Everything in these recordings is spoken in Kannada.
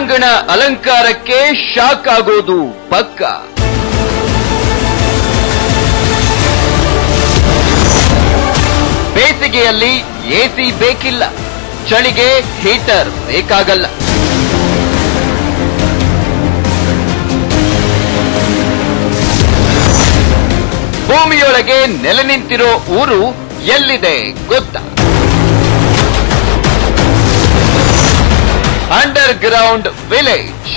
ಒಳಾಂಗಣ ಅಲಂಕಾರಕ್ಕೆ ಶಾಕ್ ಆಗೋದು ಪಕ್ಕ. ಬೇಸಿಗೆಯಲ್ಲಿ ಎಸಿ ಬೇಕಿಲ್ಲ, ಚಳಿಗೆ ಹೀಟರ್ ಬೇಕಾಗಲ್ಲ. ಭೂಮಿಯೊಳಗೆ ನೆಲೆ ನಿಂತಿರೋ ಊರು ಎಲ್ಲಿದೆ ಗೊತ್ತಾ? Under ground village.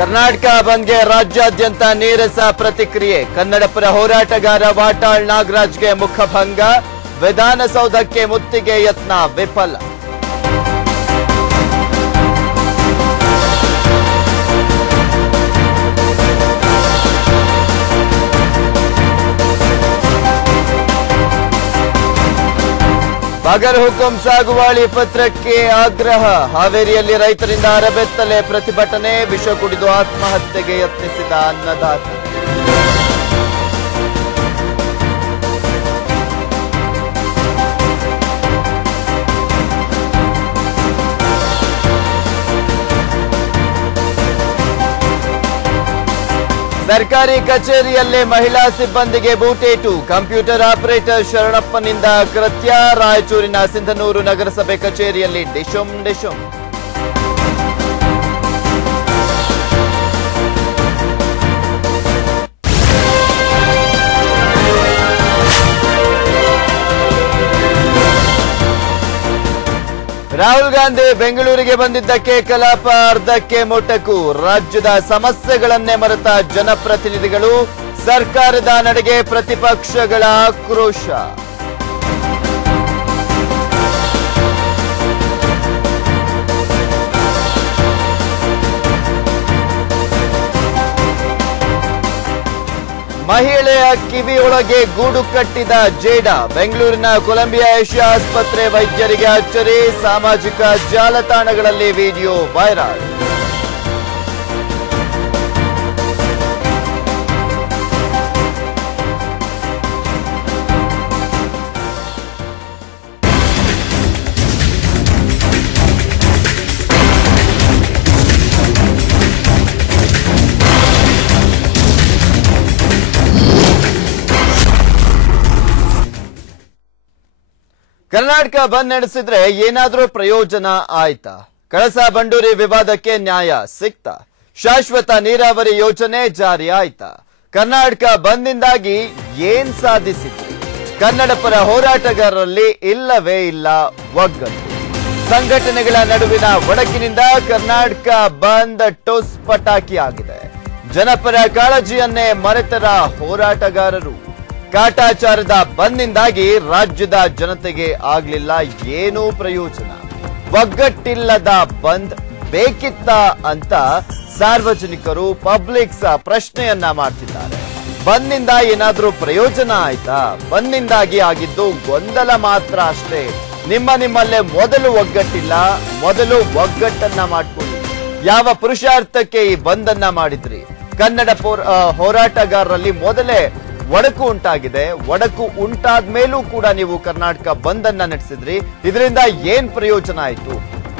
ಕರ್ನಾಟಕ ಬಂದ್ಗೆ ರಾಜ್ಯಾದ್ಯಂತ ನೀರಸ ಪ್ರತಿಕ್ರಿಯೆ. ಕನ್ನಡಪರ ಹೋರಾಟಗಾರ ವಾಟಾಳ್ ನಾಗರಾಜ್ಗೆ ಮುಖಭಂಗ, ವಿಧಾನಸೌಧಕ್ಕೆ ಮುತ್ತಿಗೆ ಯತ್ನ ವಿಫಲ. ಬಗರ್ ಹುಕುಂ ಸಾಗುವಾಳಿ ಪತ್ರಕ್ಕೆ ಆಗ್ರಹ. ಹಾವೇರಿಯಲ್ಲಿ ರೈತರಿಂದ ಅರಬೆತ್ತಲೆ ಪ್ರತಿಭಟನೆ. ವಿಷ ಕುಡಿದು ಆತ್ಮಹತ್ಯೆಗೆ ಯತ್ನಿಸಿದ ಅನ್ನದಾತ. ಸರ್ಕಾರಿ ಕಚೇರಿಯಲ್ಲೇ ಮಹಿಳಾ ಸಿಬ್ಬಂದಿಗೆ ಬೂಟೇಟು. ಕಂಪ್ಯೂಟರ್ ಆಪರೇಟರ್ ಶರಣಪ್ಪನಿಂದ ಕೃತ್ಯ. ರಾಯಚೂರಿನ ಸಿಂಧನೂರು ನಗರಸಭೆ ಕಚೇರಿಯಲ್ಲಿ ಡಿಶುಂ ಡಿಶುಂ. ರಾಹುಲ್ ಗಾಂಧಿ ಬೆಂಗಳೂರಿಗೆ ಬಂದಿದ್ದಕ್ಕೆ ಕಲಾಪ ಅರ್ಧಕ್ಕೆ ಮೊಟಕು. ರಾಜ್ಯದ ಸಮಸ್ಯೆಗಳನ್ನೇ ಮರೆತ ಜನಪ್ರತಿನಿಧಿಗಳು. ಸರ್ಕಾರದ ನಡೆಗೆ ಪ್ರತಿಪಕ್ಷಗಳ ಆಕ್ರೋಶ. ಮಹಿಳೆಯ ಕಿವಿಯೊಳಗೆ ಗೂಡು ಕಟ್ಟಿದ ಜೇಡ. ಬೆಂಗಳೂರಿನ ಕೊಲಂಬಿಯಾ ಏಷ್ಯಾ ಆಸ್ಪತ್ರೆ ವೈದ್ಯರಿಗೆ ಅಚ್ಚರಿ. ಸಾಮಾಜಿಕ ಜಾಲತಾಣಗಳಲ್ಲಿ ವಿಡಿಯೋ ವೈರಲ್. ಕರ್ನಾಟಕ ಬಂದ್ ನಡೆಸಿದ್ರೆ ಏನಾದ್ರೂ ಪ್ರಯೋಜನ ಆಯ್ತಾ? ಕಳಸಾ ಬಂಡೂರಿ ವಿವಾದಕ್ಕೆ ನ್ಯಾಯ ಸಿಕ್ತಾ? ಶಾಶ್ವತ ನೀರಾವರಿ ಯೋಜನೆ ಜಾರಿ ಆಯ್ತಾ? ಕರ್ನಾಟಕ ಬಂದ್ನಿಂದಾಗಿ ಏನ್ ಸಾಧಿಸಿದ್ರಿ? ಕನ್ನಡ ಪರ ಹೋರಾಟಗಾರರಲ್ಲಿ ಇಲ್ಲವೇ ಇಲ್ಲ ಒಗ್ಗಟ್ಟು. ಸಂಘಟನೆಗಳ ನಡುವಿನ ಒಡಕಿನಿಂದ ಕರ್ನಾಟಕ ಬಂದ್ ಟೋಸ್ ಪಟಾಕಿ ಆಗಿದೆ. ಜನಪರ ಕಾಳಜಿಯನ್ನೇ ಮರೆತರ ಹೋರಾಟಗಾರರು. ಕಾಟಾಚಾರದ ಬಂದ್ನಿಂದಾಗಿ ರಾಜ್ಯದ ಜನತೆಗೆ ಆಗ್ಲಿಲ್ಲ ಏನೂ ಪ್ರಯೋಜನ. ಒಗ್ಗಟ್ಟಿಲ್ಲದ ಬಂದ್ ಬೇಕಿತ್ತ ಅಂತ ಸಾರ್ವಜನಿಕರು ಪಬ್ಲಿಕ್ಸ್ ಪ್ರಶ್ನೆಯನ್ನ ಮಾಡ್ತಿದ್ದಾರೆ. ಬಂದ್ನಿಂದ ಏನಾದ್ರೂ ಪ್ರಯೋಜನ ಆಯ್ತಾ? ಬಂದ್ನಿಂದಾಗಿ ಆಗಿದ್ದು ಗೊಂದಲ ಮಾತ್ರ ಅಷ್ಟೇ. ನಿಮ್ಮಲ್ಲೇ ಮೊದಲು ಒಗ್ಗಟ್ಟಿಲ್ಲ, ಮೊದಲು ಒಗ್ಗಟ್ಟನ್ನ ಮಾಡ್ಕೊಳ್ಳಿ. ಯಾವ ಪುರುಷಾರ್ಥಕ್ಕೆ ಈ ಬಂದನ್ನ ಮಾಡಿದ್ರಿ? ಕನ್ನಡ ಹೋರಾಟಗಾರರಲ್ಲಿ ಮೊದಲೇ ಒಡಕು ಉಂಟಾಗಿದೆ. ಒಡಕು ಉಂಟಾದ ಮೇಲೂ ಕೂಡ ನೀವು ಕರ್ನಾಟಕ ಬಂದ್ ಅನ್ನ ನಡೆಸಿದ್ರಿ. ಇದರಿಂದ ಏನ್ ಪ್ರಯೋಜನ ಆಯ್ತು?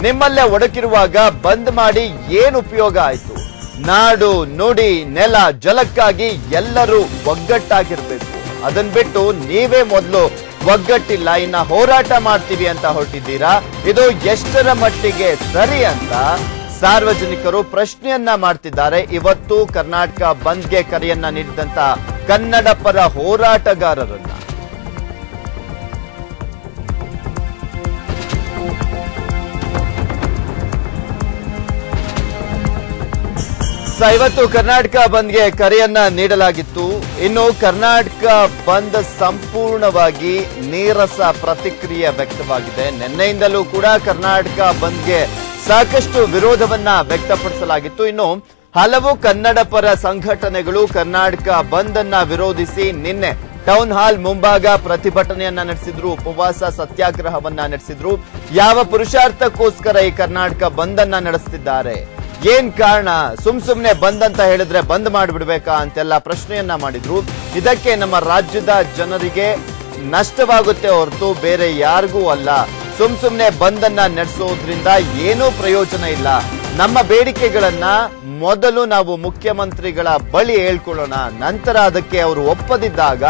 ನಿಮ್ಮಲ್ಲೇ ಒಡಕಿರುವಾಗ ಬಂದ್ ಮಾಡಿ ಏನ್ ಉಪಯೋಗ ಆಯ್ತು? ನಾಡು ನುಡಿ ನೆಲ ಜಲಕ್ಕಾಗಿ ಎಲ್ಲರೂ ಒಗ್ಗಟ್ಟಾಗಿರ್ಬೇಕು. ಅದನ್ ಬಿಟ್ಟು ನೀವೇ ಮೊದಲು ಒಗ್ಗಟ್ಟಿಲ್ಲ, ಇನ್ನ ಹೋರಾಟ ಮಾಡ್ತೀವಿ ಅಂತ ಹೊರಟಿದ್ದೀರಾ. ಇದು ಎಷ್ಟರ ಮಟ್ಟಿಗೆ ಸರಿ ಅಂತ ಸಾರ್ವಜನಿಕರು ಪ್ರಶ್ನೆಯನ್ನ ಮಾಡ್ತಿದ್ದಾರೆ. ಇವತ್ತು ಕರ್ನಾಟಕ ಬಂದ್ಗೆ ಕರೆಯನ್ನ ನೀಡಿದಂತ ಕನ್ನಡ ಪರ ಹೋರಾಟಗಾರರನ್ನ ಇವತ್ತು ಕರ್ನಾಟಕ ಬಂದ್ಗೆ ಕರೆಯನ್ನ ನೀಡಲಾಗಿತ್ತು. ಇನ್ನು ಕರ್ನಾಟಕ ಬಂದ್ ಸಂಪೂರ್ಣವಾಗಿ ನೀರಸ ಪ್ರತಿಕ್ರಿಯೆ ವ್ಯಕ್ತವಾಗಿದೆ. ನಿನ್ನೆಯಿಂದಲೂ ಕೂಡ ಕರ್ನಾಟಕ ಬಂದ್ಗೆ ಸಾಕಷ್ಟು ವಿರೋಧವನ್ನ ವ್ಯಕ್ತಪಡಿಸಲಾಗಿತ್ತು. ಇನ್ನು ಹಲವು ಕನ್ನಡ ಪರ ಸಂಘಟನೆಗಳು ಕರ್ನಾಟಕ ಬಂದ್ ಅನ್ನ ವಿರೋಧಿಸಿ ನಿನ್ನೆ ಟೌನ್ ಹಾಲ್ ಮುಂಭಾಗ ಪ್ರತಿಭಟನೆಯನ್ನ ನಡೆಸಿದ್ರು, ಉಪವಾಸ ಸತ್ಯಾಗ್ರಹವನ್ನ ನಡೆಸಿದ್ರು. ಯಾವ ಪುರುಷಾರ್ಥಕ್ಕೋಸ್ಕರ ಈ ಕರ್ನಾಟಕ ಬಂದ್ ಅನ್ನ ನಡೆಸ್ತಿದ್ದಾರೆ, ಏನ್ ಕಾರಣ, ಸುಮ್ನೆ ಬಂದ್ ಅಂತ ಹೇಳಿದ್ರೆ ಬಂದ್ ಮಾಡಿಬಿಡ್ಬೇಕಾ ಅಂತೆಲ್ಲ ಪ್ರಶ್ನೆಯನ್ನ ಮಾಡಿದ್ರು. ಇದಕ್ಕೆ ನಮ್ಮ ರಾಜ್ಯದ ಜನರಿಗೆ ನಷ್ಟವಾಗುತ್ತೆ ಹೊರತು ಬೇರೆ ಯಾರಿಗೂ ಅಲ್ಲ. ಸುಮ್ನೆ ಬಂದನ್ನ ನಡೆಸೋದ್ರಿಂದ ಏನೂ ಪ್ರಯೋಜನ ಇಲ್ಲ. ನಮ್ಮ ಬೇಡಿಕೆಗಳನ್ನ ಮೊದಲು ನಾವು ಮುಖ್ಯಮಂತ್ರಿಗಳ ಬಳಿ ಹೇಳ್ಕೊಳ್ಳೋಣ, ನಂತರ ಅದಕ್ಕೆ ಅವರು ಒಪ್ಪದಿದ್ದಾಗ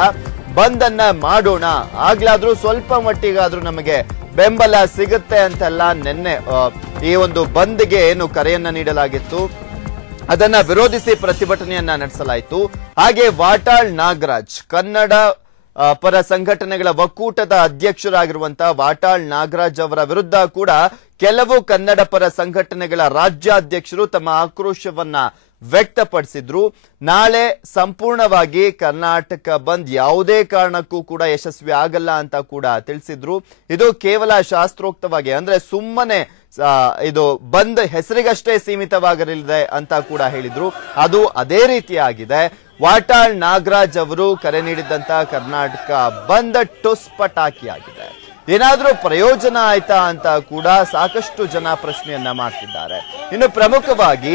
ಬಂದನ್ನ ಮಾಡೋಣ, ಆಗ್ಲಾದ್ರೂ ಸ್ವಲ್ಪ ಮಟ್ಟಿಗಾದ್ರೂ ನಮಗೆ ಬೆಂಬಲ ಸಿಗುತ್ತೆ ಅಂತೆಲ್ಲ ನಿನ್ನೆ ಈ ಒಂದು ಬಂದ್ಗೆ ಏನು ಕರೆಯನ್ನ ನೀಡಲಾಗಿತ್ತು ಅದನ್ನ ವಿರೋಧಿಸಿ ಪ್ರತಿಭಟನೆಯನ್ನ ನಡೆಸಲಾಯಿತು. ಹಾಗೆ ವಾಟಾಳ್ ನಾಗರಾಜ್ ಕನ್ನಡ ಪರ ಸಂಘಟನೆಗಳ ಒಕ್ಕೂಟದ ಅಧ್ಯಕ್ಷರಾಗಿರುವಂತಹ ವಾಟಾಳ್ ನಾಗರಾಜ್ ಅವರ ವಿರುದ್ಧ ಕೂಡ ಕೆಲವು ಕನ್ನಡ ಪರ ಸಂಘಟನೆಗಳ ರಾಜ್ಯಾಧ್ಯಕ್ಷರು ತಮ್ಮ ಆಕ್ರೋಶವನ್ನ ವ್ಯಕ್ತಪಡಿಸಿದ್ರು. ನಾಳೆ ಸಂಪೂರ್ಣವಾಗಿ ಕರ್ನಾಟಕ ಬಂದ್ ಯಾವುದೇ ಕಾರಣಕ್ಕೂ ಕೂಡ ಯಶಸ್ವಿ ಆಗಲ್ಲ ಅಂತ ಕೂಡ ತಿಳಿಸಿದ್ರು. ಇದು ಕೇವಲ ಶಾಸ್ತ್ರೋಕ್ತವಾಗಿ ಅಂದ್ರೆ ಸುಮ್ಮನೆ ಇದು ಬಂದ್ ಹೆಸರಿಗಷ್ಟೇ ಸೀಮಿತವಾಗಿರಲಿದೆ ಅಂತ ಕೂಡ ಹೇಳಿದ್ರು. ಅದು ಅದೇ ರೀತಿಯಾಗಿದೆ. ವಾಟಾಳ್ ನಾಗರಾಜ್ ಅವರು ಕರೆ ನೀಡಿದಂತಹ ಕರ್ನಾಟಕ ಬಂದ್ ಟುಸ್ ಪಟಾಕಿಯಾಗಿದೆ. ಏನಾದ್ರೂ ಪ್ರಯೋಜನ ಆಯ್ತಾ ಅಂತ ಕೂಡ ಸಾಕಷ್ಟು ಜನ ಪ್ರಶ್ನೆಯನ್ನ ಮಾಡ್ತಿದ್ದಾರೆ. ಇನ್ನು ಪ್ರಮುಖವಾಗಿ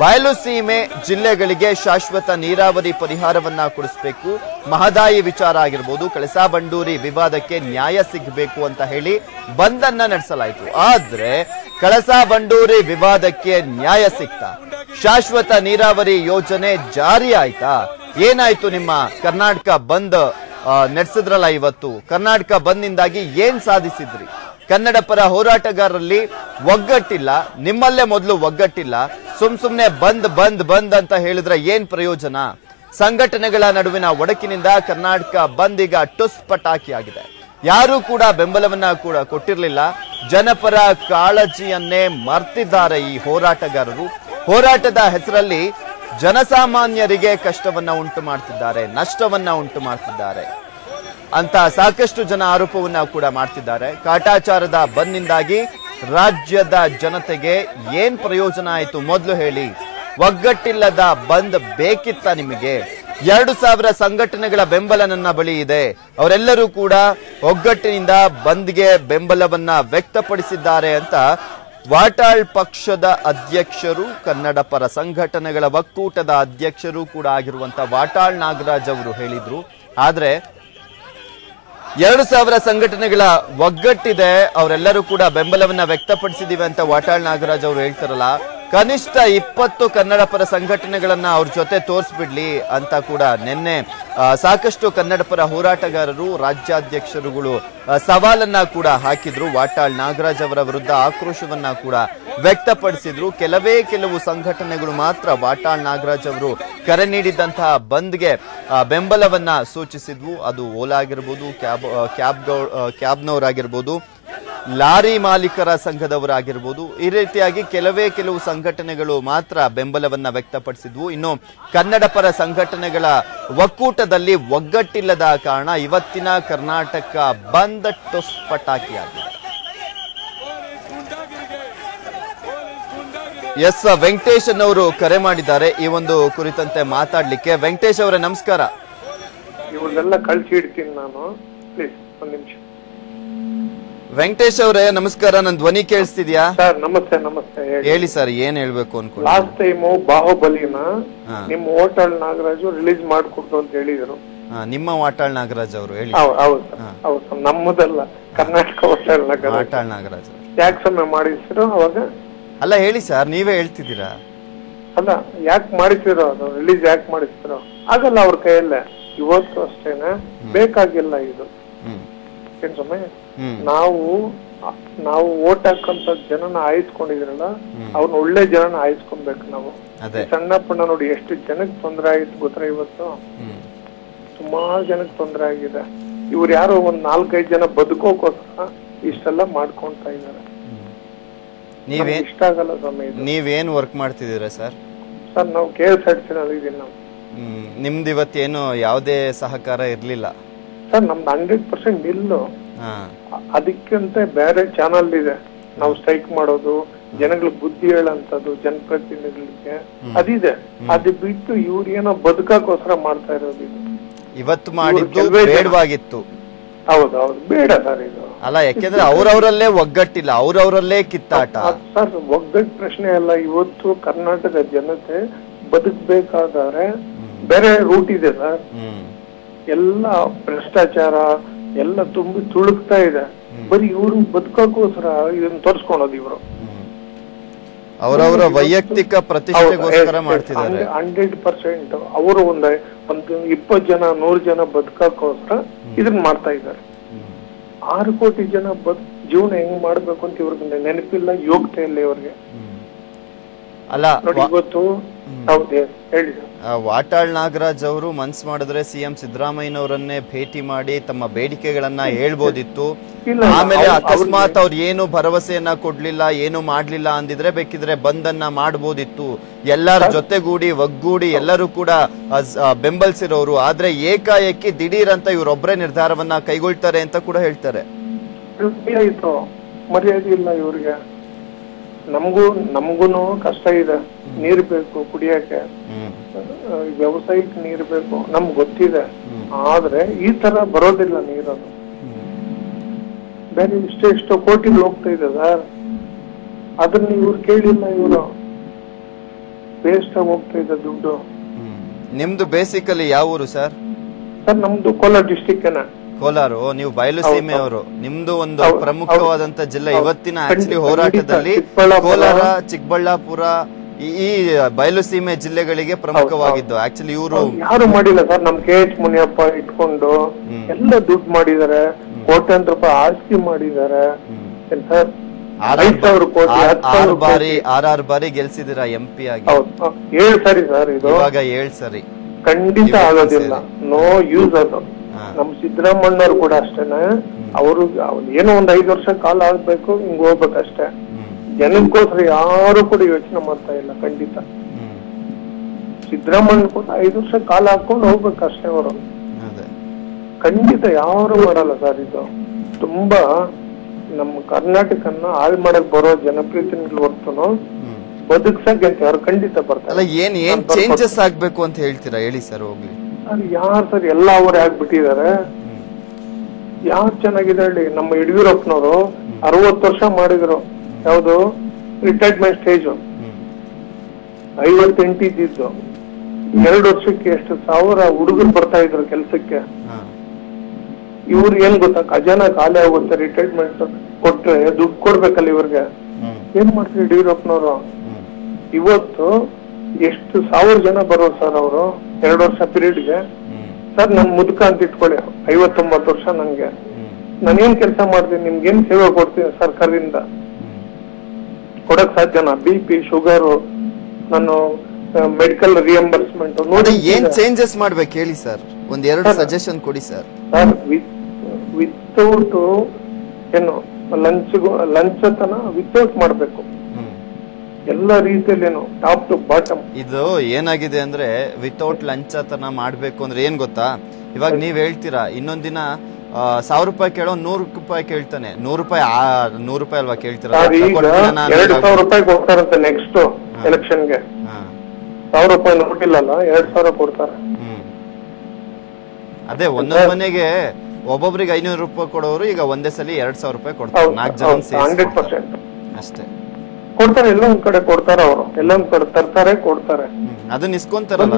ಬಯಲು ಸೀಮೆ ಜಿಲ್ಲೆಗಳಿಗೆ ಶಾಶ್ವತ ನೀರಾವರಿ ಪರಿಹಾರವನ್ನ ಕೊಡಿಸಬೇಕು, ಮಹದಾಯಿ ವಿಚಾರ ಆಗಿರ್ಬೋದು, ಕಳಸಾ ಬಂಡೂರಿ ವಿವಾದಕ್ಕೆ ನ್ಯಾಯ ಸಿಗಬೇಕು ಅಂತ ಹೇಳಿ ಬಂದನ್ನ ನಡೆಸಲಾಯಿತು. ಆದ್ರೆ ಕಳಸಾ ಬಂಡೂರಿ ವಿವಾದಕ್ಕೆ ನ್ಯಾಯ ಸಿಗ್ತಾ, ಶಾಶ್ವತ ನೀರಾವರಿ ಯೋಜನೆ ಜಾರಿ ಆಯ್ತಾ, ಏನಾಯ್ತು? ನಿಮ್ಮ ಕರ್ನಾಟಕ ಬಂದ್ ನಡೆಸಿದ್ರಲ್ಲ ಇವತ್ತು, ಕರ್ನಾಟಕ ಬಂದ್ನಿಂದಾಗಿ ಏನ್ ಸಾಧಿಸಿದ್ರಿ? ಕನ್ನಡ ಪರ ಹೋರಾಟಗಾರರಲ್ಲಿ ಒಗ್ಗಟ್ಟಿಲ್ಲ, ನಿಮ್ಮಲ್ಲೇ ಮೊದಲು ಒಗ್ಗಟ್ಟಿಲ್ಲ. ಸುಮ್ನೆ ಬಂದ್ ಬಂದ್ ಬಂದ್ ಅಂತ ಹೇಳಿದ್ರೆ ಏನ್ ಪ್ರಯೋಜನ? ಸಂಘಟನೆಗಳ ನಡುವಿನ ಒಡಕಿನಿಂದ ಕರ್ನಾಟಕ ಬಂದ್ ಈಗ ಟುಸ್ ಪಟಾಕಿ ಆಗಿದೆ. ಯಾರೂ ಕೂಡ ಬೆಂಬಲವನ್ನ ಕೂಡ ಕೊಟ್ಟಿರಲಿಲ್ಲ. ಜನಪರ ಕಾಳಜಿಯನ್ನೇ ಮರ್ತಿದ್ದಾರೆ ಈ ಹೋರಾಟಗಾರರು. ಹೋರಾಟದ ಹೆಸರಲ್ಲಿ ಜನಸಾಮಾನ್ಯರಿಗೆ ಕಷ್ಟವನ್ನ ಉಂಟು ಮಾಡ್ತಿದ್ದಾರೆ, ನಷ್ಟವನ್ನ ಉಂಟು ಮಾಡ್ತಿದ್ದಾರೆ ಅಂತ ಸಾಕಷ್ಟು ಜನ ಆರೋಪವನ್ನ ಕೂಡ ಮಾಡ್ತಿದ್ದಾರೆ. ಕಾಟಾಚಾರದ ಬಂದ್ನಿಂದಾಗಿ ರಾಜ್ಯದ ಜನತೆಗೆ ಏನ್ ಪ್ರಯೋಜನ ಆಯ್ತು ಮೊದಲು ಹೇಳಿ? ಒಗ್ಗಟ್ಟಿಲ್ಲದ ಬಂದ್ ಬೇಕಿತ್ತ ನಿಮಗೆ? 2,000 ಸಂಘಟನೆಗಳ ಬೆಂಬಲ ನನ್ನ ಬಳಿ ಇದೆ. ಅವರೆಲ್ಲರೂ ಕೂಡ ಒಗ್ಗಟ್ಟಿನಿಂದ ಬಂದ್ಗೆ ಬೆಂಬಲವನ್ನ ವ್ಯಕ್ತಪಡಿಸಿದ್ದಾರೆ ಅಂತ ವಾಟಾಳ್ ಪಕ್ಷದ ಅಧ್ಯಕ್ಷರು, ಕನ್ನಡ ಪರ ಸಂಘಟನೆಗಳ ಒಕ್ಕೂಟದ ಅಧ್ಯಕ್ಷರು ಕೂಡ ಆಗಿರುವಂತ ವಾಟಾಳ್ ನಾಗರಾಜ್ ಅವರು ಹೇಳಿದ್ರು. ಆದ್ರೆ 2,000 ಸಂಘಟನೆಗಳ ಒಗ್ಗಟ್ಟಿದೆ, ಅವರೆಲ್ಲರೂ ಕೂಡ ಬೆಂಬಲವನ್ನ ವ್ಯಕ್ತಪಡಿಸಿದೀವಿ ಅಂತ ವಾಟಾಳ್ ನಾಗರಾಜ್ ಅವರು ಹೇಳ್ತಾರಲ್ಲ, ಕನಿಷ್ಠ 20 ಕನ್ನಡ ಪರ ಸಂಘಟನೆಗಳನ್ನ ಅವ್ರ ಜೊತೆ ತೋರಿಸ್ಬಿಡ್ಲಿ ಅಂತ ಕೂಡ ನಿನ್ನೆ ಸಾಕಷ್ಟು ಕನ್ನಡ ಪರ ಹೋರಾಟಗಾರರು, ರಾಜ್ಯಾಧ್ಯಕ್ಷರುಗಳು ಸವಾಲನ್ನ ಕೂಡ ಹಾಕಿದ್ರು. ವಾಟಾಳ್ ನಾಗರಾಜ್ ಅವರ ವಿರುದ್ಧ ಆಕ್ರೋಶವನ್ನ ಕೂಡ ವ್ಯಕ್ತಪಡಿಸಿದ್ರು. ಕೆಲವು ಸಂಘಟನೆಗಳು ಮಾತ್ರ ವಾಟಾಳ್ ನಾಗರಾಜ್ ಅವರು ಕರೆ ನೀಡಿದಂತಹ ಬಂದ್ಗೆ ಬೆಂಬಲವನ್ನ ಸೂಚಿಸಿದ್ವು. ಅದು ಓಲಾ ಆಗಿರ್ಬೋದು, ಕ್ಯಾಬ್ನವರಾಗಿರ್ಬೋದು, ಲಾರಿ ಮಾಲೀಕರ ಸಂಘದವರಾಗಿರ್ಬೋದು, ಈ ರೀತಿಯಾಗಿ ಕೆಲವು ಸಂಘಟನೆಗಳು ಮಾತ್ರ ಬೆಂಬಲವನ್ನ ವ್ಯಕ್ತಪಡಿಸಿದ್ವು. ಇನ್ನು ಕನ್ನಡ ಪರ ಸಂಘಟನೆಗಳ ಒಕ್ಕೂಟದಲ್ಲಿ ಒಗ್ಗಟ್ಟಿಲ್ಲದ ಕಾರಣ ಇವತ್ತಿನ ಕರ್ನಾಟಕ ಬಂದ್ ಟುಸ್ ಪಟಾಕಿಯಾಗಿದೆ. ಎಸ್, ವೆಂಕಟೇಶ್ ಅನ್ನವರು ಕರೆ ಮಾಡಿದ್ದಾರೆ ಈ ಒಂದು ಕುರಿತಂತೆ ಮಾತಾಡ್ಲಿಕ್ಕೆ. ವೆಂಕಟೇಶ್ ಅವರೇ ನಮಸ್ಕಾರ. ಇವ್ರನ್ನೆಲ್ಲ ಕಳ್ಸಿ ಇಡ್ತೀನಿ ನಾನು, ಪ್ಲೀಸ್ ಒಂದ್ ನಿಮಿಷ. ವೆಂಕಟೇಶ್ ಅವರೇ ನಮಸ್ಕಾರ, ನನ್ ಧ್ವನಿ ಕೇಳಿಸ್ತಿದ್ಯಾ? ಸರ್ ನಮಸ್ತೆ. ನಮಸ್ತೆ, ಹೇಳಿ ಸರ್, ಏನ್ ಹೇಳ್ಬೇಕು ಅನ್ಕೊಂಡು. ಲಾಸ್ಟ್ ಟೈಮ್ ಬಾಹುಬಲಿನ ನಿಮ್ ವಾಟಾಳ್ ನಾಗರಾಜು ರಿಲೀಸ್ ಮಾಡ್ಕೊಡ್ತು ಅಂತ ಹೇಳಿದ್ರು. ನಿಮ್ಮ ವಾಟಾಳ್ ನಾಗರಾಜ್ ಅವರು ಹೇಳಿ. ಹೌದು, ನಮ್ಮದಲ್ಲ, ಕರ್ನಾಟಕ ವಾಟಾಳ್ ನಾಗರಾಜ್ ಯಾಕೆ ಸಮಯ ಮಾಡಿಸಿರೋ ಅವಾಗ? ಅಲ್ಲ ಹೇಳಿ ಸರ್, ನೀವೇ ಹೇಳ್ತಿದ್ದೀರಾ. ಅಲ್ಲ, ಯಾಕೆ ಮಾಡಿಸಿರೋ, ಅದು ರಿಲೀಸ್ ಯಾಕೆ ಮಾಡಿಸಿರೋ? ಆಗಲ್ಲ ಅವ್ರ ಕೈಯಲ್ಲೇ. ಇವತ್ತು ಅಷ್ಟೇನೆ, ಬೇಕಾಗಿಲ್ಲ ಇದು. ಏನ್ ಸಮಯ ನಾವು ಓಟ್ ಹಾಕಂತ ಜನನ ಆಯ್ಸ್ಕೊಂಡಿದ್ರಲ್ಲ, ಅವ್ರನ್ನ ಒಳ್ಳೆ ಜನನ ಆಯ್ಸ್ಕೊಬೇಕು ನಾವು. ಸಣ್ಣ ಪಣ್ಣ ನೋಡಿ ಎಷ್ಟು ಜನಕ್ಕೆ ತೊಂದರೆ ಆಗಿತ್ತು ಗೊತ್ತಾ ಇವತ್ತು? ಸುಮಾರು ಜನಕ್ಕೆ ತೊಂದರೆ ಆಗಿದೆ. ಇವ್ರು ಯಾರೋ ಒಂದ್ 4-5 ಜನ ಬದುಕೋಕೋಸ್ಕರ ಇಷ್ಟೆಲ್ಲ ಮಾಡ್ಕೊಂತ ಇದಾರೆ. ಇಷ್ಟ ಆಗಲ್ಲ ಸಮಯ. ನೀವೇನ್ ವರ್ಕ್ ಮಾಡ್ತಿದ್ದೀರಾ ಸರ್? ಸರ್ ನಾವು KSRTC ನಲ್ಲಿ ಇದೀವಿ. ನಾವು ನಿಮ್ದು ಇವತ್ತೇನು ಯಾವುದೇ ಸಹಕಾರ ಇರ್ಲಿಲ್ಲ ಸರ್? ನಮ್ದು 100% ನಿಲ್ಲು. ಅದಕ್ಕಂತ ಬೇರೆ ಚಾನಲ್ ಇದೆ. ನಾವು ಸ್ಟ್ರೈಕ್ ಮಾಡೋದು, ಜನಗಳಿಗೆ ಬುದ್ಧಿ ಹೇಳಂತದ್ದು ಜನಪ್ರತಿನಿಧಿಗಳಿಗೆ ಅದಿದೆ. ಅದು ಬಿಟ್ಟು ಇವ್ರು ಏನೋ ಬದುಕಕ್ಕೋಸ್ಕರ ಮಾಡ್ತಾ ಇರೋದು ಇದು. ಇವತ್ತು ಮಾಡಿದ್ದು ಬೇಡವಾಗಿತ್ತು. ಹೌದೌದು, ಬೇಡ ಸರ್ ಇದು. ಅಲ್ಲ, ಯಾಕೆಂದ್ರೆ ಅವ್ರವರಲ್ಲೇ ಒಗ್ಗಟ್ಟಿಲ್ಲ, ಅವ್ರವರಲ್ಲೇ ಕಿತ್ತಾಟ. ಸರ್ ಒಗ್ಗಟ್ಟು ಪ್ರಶ್ನೆ ಅಲ್ಲ. ಇವತ್ತು ಕರ್ನಾಟಕ ಜನತೆ ಬದುಕಬೇಕಾದ್ರೆ ಬೇರೆ ರೂಟ್ ಇದೆ ಸರ್. ಎಲ್ಲ ಭ್ರಷ್ಟಾಚಾರ ಎಲ್ಲ ತುಂಬಿ ತುಳುಕ್ತಾ ಇದೆ. ಬರೀ ಇವ್ರು ಬದುಕೋಸ್ಕರ ಇದನ್ನ ತೋರ್ಸ್ಕೊಳೋದು ಇವರು. ಅವರವರ ವೈಯಕ್ತಿಕ ಪ್ರತಿಷ್ಠೆಗೋಸ್ಕರ ಮಾಡ್ತಿದ್ದಾರೆ. 100% ಅವರು ಒಂದು 20 ಜನ 100 ಜನ ಬದುಕೋಸ್ಕರ ಇದನ್ನ ಮಾಡ್ತಾ ಇದ್ದಾರೆ. 6 ಕೋಟಿ ಜನ ಜೀವನ ಹೆಂಗ್ ಮಾಡ್ಬೇಕು ಅಂತ ಇವ್ರಿಗೆ ನೆನಪಿಲ್ಲ, ಯೋಗ್ಯತೆ ಇಲ್ಲ ಇವ್ರಿಗೆ. ಅಲ್ಲ ಇವತ್ತು ಹೇಳಿ. ವಾಟಾಳ್ ನಾಗರಾಜ್ ಅವರು ಮನ್ಸ್ ಮಾಡಿದ್ರೆ ಸಿಎಂ ಸಿದ್ದರಾಮಯ್ಯನವರನ್ನೇ ಭೇಟಿ ಮಾಡಿ ತಮ್ಮ ಬೇಡಿಕೆಗಳನ್ನ ಹೇಳ್ಬೋದಿತ್ತು. ಆಮೇಲೆ ಅಕಸ್ಮಾತ್ ಅವ್ರು ಏನು ಭರವಸೆಯನ್ನ ಕೊಡ್ಲಿಲ್ಲ, ಏನು ಮಾಡ್ಲಿಲ್ಲ ಅಂದಿದ್ರೆ ಬೇಕಿದ್ರೆ ಬಂದನ್ನ ಮಾಡ್ಬೋದಿತ್ತು. ಎಲ್ಲರ ಜೊತೆಗೂಡಿ ಒಗ್ಗೂಡಿ ಎಲ್ಲರೂ ಕೂಡ ಬೆಂಬಲಿಸಿರೋರು. ಆದ್ರೆ ಏಕಾಏಕಿ ದಿಢೀರ್ ಅಂತ ಇವ್ರೊಬ್ರೇ ನಿರ್ಧಾರವನ್ನ ಕೈಗೊಳ್ತಾರೆ ಅಂತ ಕೂಡ ಹೇಳ್ತಾರೆ. ಮರ್ಯಾದೆ ಇಲ್ಲ ಇವ್ರಿಗೆ. ನಮ್ಗೂನು ಕಷ್ಟ ಇದೆ. ನೀರ್ ಬೇಕು ಕುಡಿಯಕ್ಕೆ, ವ್ಯವಸಾಯಕ್ಕೆ ನೀರ್ ಬೇಕು, ನಮ್ಗೆ ಗೊತ್ತಿದೆ. ಆದ್ರೆ ಈ ತರ ಬರೋದಿಲ್ಲ ನೀರದು. ಬೇರೆ ಇಷ್ಟೆಷ್ಟೋ ಕೋಟಿಗಳು ಹೋಗ್ತಾ ಇದೆ ಸರ್. ಅದನ್ನ ಇವ್ರು ಕೇಳಿಲ್ಲ. ಇವರು ವೇಸ್ಟ್ ಆಗಿ ಹೋಗ್ತಾ ಇದೆ ದುಡ್ಡು. ನಿಮ್ದು ಬೇಸಿಕಲಿ ಯಾವ ಊರು ಸರ್? ಸರ್ ನಮ್ದು ಕೋಲಾರ ಡಿಸ್ಟಿಕ್. ಕೋಲಾರ. ನೀವು ಬಯಲು ಸೀಮೆ ಅವರು. ನಿಮ್ದು ಒಂದು ಪ್ರಮುಖವಾದಂತ ಜಿಲ್ಲೆ. ಇವತ್ತಿನ ಆಕ್ಚುಲಿ ಹೋರಾಟದಲ್ಲಿ ಕೋಲಾರ, ಚಿಕ್ಕಬಳ್ಳಾಪುರ ಈ ಬಯಲು ಸೀಮೆ ಜಿಲ್ಲೆಗಳಿಗೆ ಪ್ರಮುಖವಾಗಿದ್ದು. ಆಕ್ಚುಲಿ ಇವರು ಯಾರು ಮಾಡಿಲ್ಲ ಸರ್. ನಮ್ KH ಮುನಿಯಪ್ಪ ಇಟ್ಕೊಂಡು ಎಲ್ಲ ದುಡ್ಡು ಮಾಡಿದ್ದಾರೆ. ಕೋಟ್ಯಾಂತರ ರೂಪಾಯಿ ಆಸ್ತಿ ಮಾಡಿದ್ದಾರೆ ಸರ್. 5,000 ಕೋಟಿ 6 ಬಾರಿ ಗೆಲ್ಸಿದಿರಾ MP ಆಗಿ. 7 ಸರಿ ಸರ್. ಇದು ಇವಾಗ 7 ಸರಿ. ಖಂಡಿತ ಆಗೋದಿಲ್ಲ. ನೋ ಯೂಸ್ ಅದು. ನಮ್ ಸಿದ್ದರಾಮಣ್ಣವ್ರು ಕೂಡ ಅಷ್ಟೇನೆ. ಅವರು ಏನೋ ಒಂದ್ 5 ವರ್ಷ ಕಾಲ ಆಗ್ಬೇಕು, ಹಿಂಗ್ ಹೋಗ್ಬೇಕಷ್ಟೇ. ಜನಕ್ಕೋಸ್ಕರ ಯಾರು ಕೂಡ ಯೋಚನೆ ಮಾಡ್ತಾ ಇಲ್ಲ. ಖಂಡಿತ ಸಿದ್ದರಾಮಣ್ಣ ಕೂಡ 5 ವರ್ಷ ಕಾಲ ಹಾಕೊಂಡು ಹೋಗ್ಬೇಕಷ್ಟೇ ಅವರು. ಖಂಡಿತ ಯಾರು ಮಾಡಲ್ಲ ಸರ್. ಇದು ತುಂಬಾ ನಮ್ಮ ಕರ್ನಾಟಕನ್ನ ಹಾಳು ಮಾಡಕ್ ಬರೋ ಜನಪ್ರತಿನಿಧಿಗಳು ಹೊರತು ಬದುಕ್ಸಕ್ಕೆ ಅಂತ ಯಾರು ಖಂಡಿತ ಬರ್ತಾರೆ. ಏನ್ ಚೇಂಜಸ್ ಆಗ್ಬೇಕು ಅಂತ ಹೇಳ್ತೀರಾ ಹೇಳಿ ಸರ್. ಹೋಗ್ಲಿ ಸರ್, ಯಾರು ಸರ್ ಎಲ್ಲ ಅವರೇ ಆಗ್ಬಿಟ್ಟಿದ್ದಾರೆ. ಯಾರು ಚೆನ್ನಾಗಿದೆ ಹೇಳಿ. ನಮ್ಮ ಯಡಿಯೂರಪ್ಪನವರು 60 ವರ್ಷ ಮಾಡಿದ್ರು. ಯಾವ್ದು ರಿಟೈರ್ಮೆಂಟ್ ಸ್ಟೇಜ್ 58 ಇದ್ದಿದ್ದು. 2 ವರ್ಷಕ್ಕೆ ಎಷ್ಟು 1000 ಹುಡುಗರು ಬರ್ತಾ ಇದ್ರು ಕೆಲ್ಸಕ್ಕೆ. ಇವ್ರು ಏನ್ ಗೊತ್ತಾ, ಖಜಾನ ಖಾಲಿ ಆಗುತ್ತೆ. ರಿಟೈರ್ಮೆಂಟ್ ಕೊಟ್ರೆ ದುಡ್ಡು ಕೊಡ್ಬೇಕಲ್ಲ ಇವ್ರಿಗೆ. ಏನ್ ಮಾಡ್ತಾರೆ ಯಡಿಯೂರಪ್ಪನವರು? ಇವತ್ತು ಎಷ್ಟು 1000 ಜನ ಬರೋರು ಸರ್ ಅವರು 2 ವರ್ಷ ಪೀರಿಯಡ್ಗೆ. ಸರ್ ನನ್ ಮುದುಕ ಅಂತ ಇಟ್ಕೊಳ್ಳಿ, 59 ವರ್ಷ ನನ್ಗೆ. ನಾನೇನ್ ಕೆಲಸ ಮಾಡ್ತೀನಿ, ನಿಮ್ಗೇನ್ ಸೇವೆ ಕೊಡ್ತೀನಿ ಸರ್ಕಾರದಿಂದ? ಕೊಡಕ್ ಸಾಧ್ಯನಾ? BP, ಶುಗರು, ನಾನು ಮೆಡಿಕಲ್ ರಿಯಂಬರ್ಸ್ಮೆಂಟ್. ಏನ್ ಚೇಂಜಸ್ ಮಾಡ್ಬೇಕು ಹೇಳಿ ಸರ್. 1-2 ಸಜೆಷನ್ ಕೊಡಿ ಸರ್. ಸರ್ ವಿತೌಟ್ ಏನು ಲಂಚತನ ವಿತೌಟ್ ಮಾಡ್ಬೇಕು ಎಲ್ಲ ರೀತಿಯಲ್ಲಿ. ಏನು ಟಾಪ್ ಟು ಬಾಟಮ್. ಇದು ಏನಾಗಿದೆ ಅಂದ್ರೆ ವಿತೌಟ್ ಲಂಚತನ ಮಾಡ್ಬೇಕು ಅಂದ್ರೆ ಏನ್ ಗೊತ್ತಾ, ಇವಾಗ ನೀವ್ ಹೇಳ್ತೀರಾ ಇನ್ನೊಂದಿನ 1000 ರೂಪಾಯಿ ಕೇಳೋ 100 ರೂಪಾಯಿ ಕೇಳ್ತಾನೆ. 100 ರೂಪಾಯಿ ಅಲ್ವಾ ಕೇಳ್ತೀರಾ? 2,000 ರೂಪಾಯಿ ಕೊಡ್ತಾರಂತೆ ನೆಕ್ಸ್ಟ್ ಎಲೆಕ್ಷನ್ಗೆ. 1000 ರೂಪಾಯಿ ನೋಟಿಲ್ಲಲ್ಲ, 2,000 ಕೊಡ್ತಾರೆ. ಅದೇ ಒಂದೊಂದ್ ಮನೆಗೆ ಒಬ್ಬೊಬ್ರಿಗೆ 500 ರೂಪಾಯಿ ಕೊಡೋರು ಈಗ ಒಂದೇ ಸಲ 2,000 ರೂಪಾಯಿ ಕೊಡ್ತಾರೆ. 4 ಜನ 100% ಅಷ್ಟೇ ಕೊಡ್ತಾರೆ. ಎಲ್ಲ ಒಂದ್ ಕಡೆ ಕೊಡ್ತಾರೆ ಅವರು. ಎಲ್ಲ ಒಂದ್ ಕಡೆ ತರ್ತಾರೆ, ಕೊಡ್ತಾರೆ. ಅದನ್ನ ಇಸ್ಕೊಂತಾರಲ್ಲ.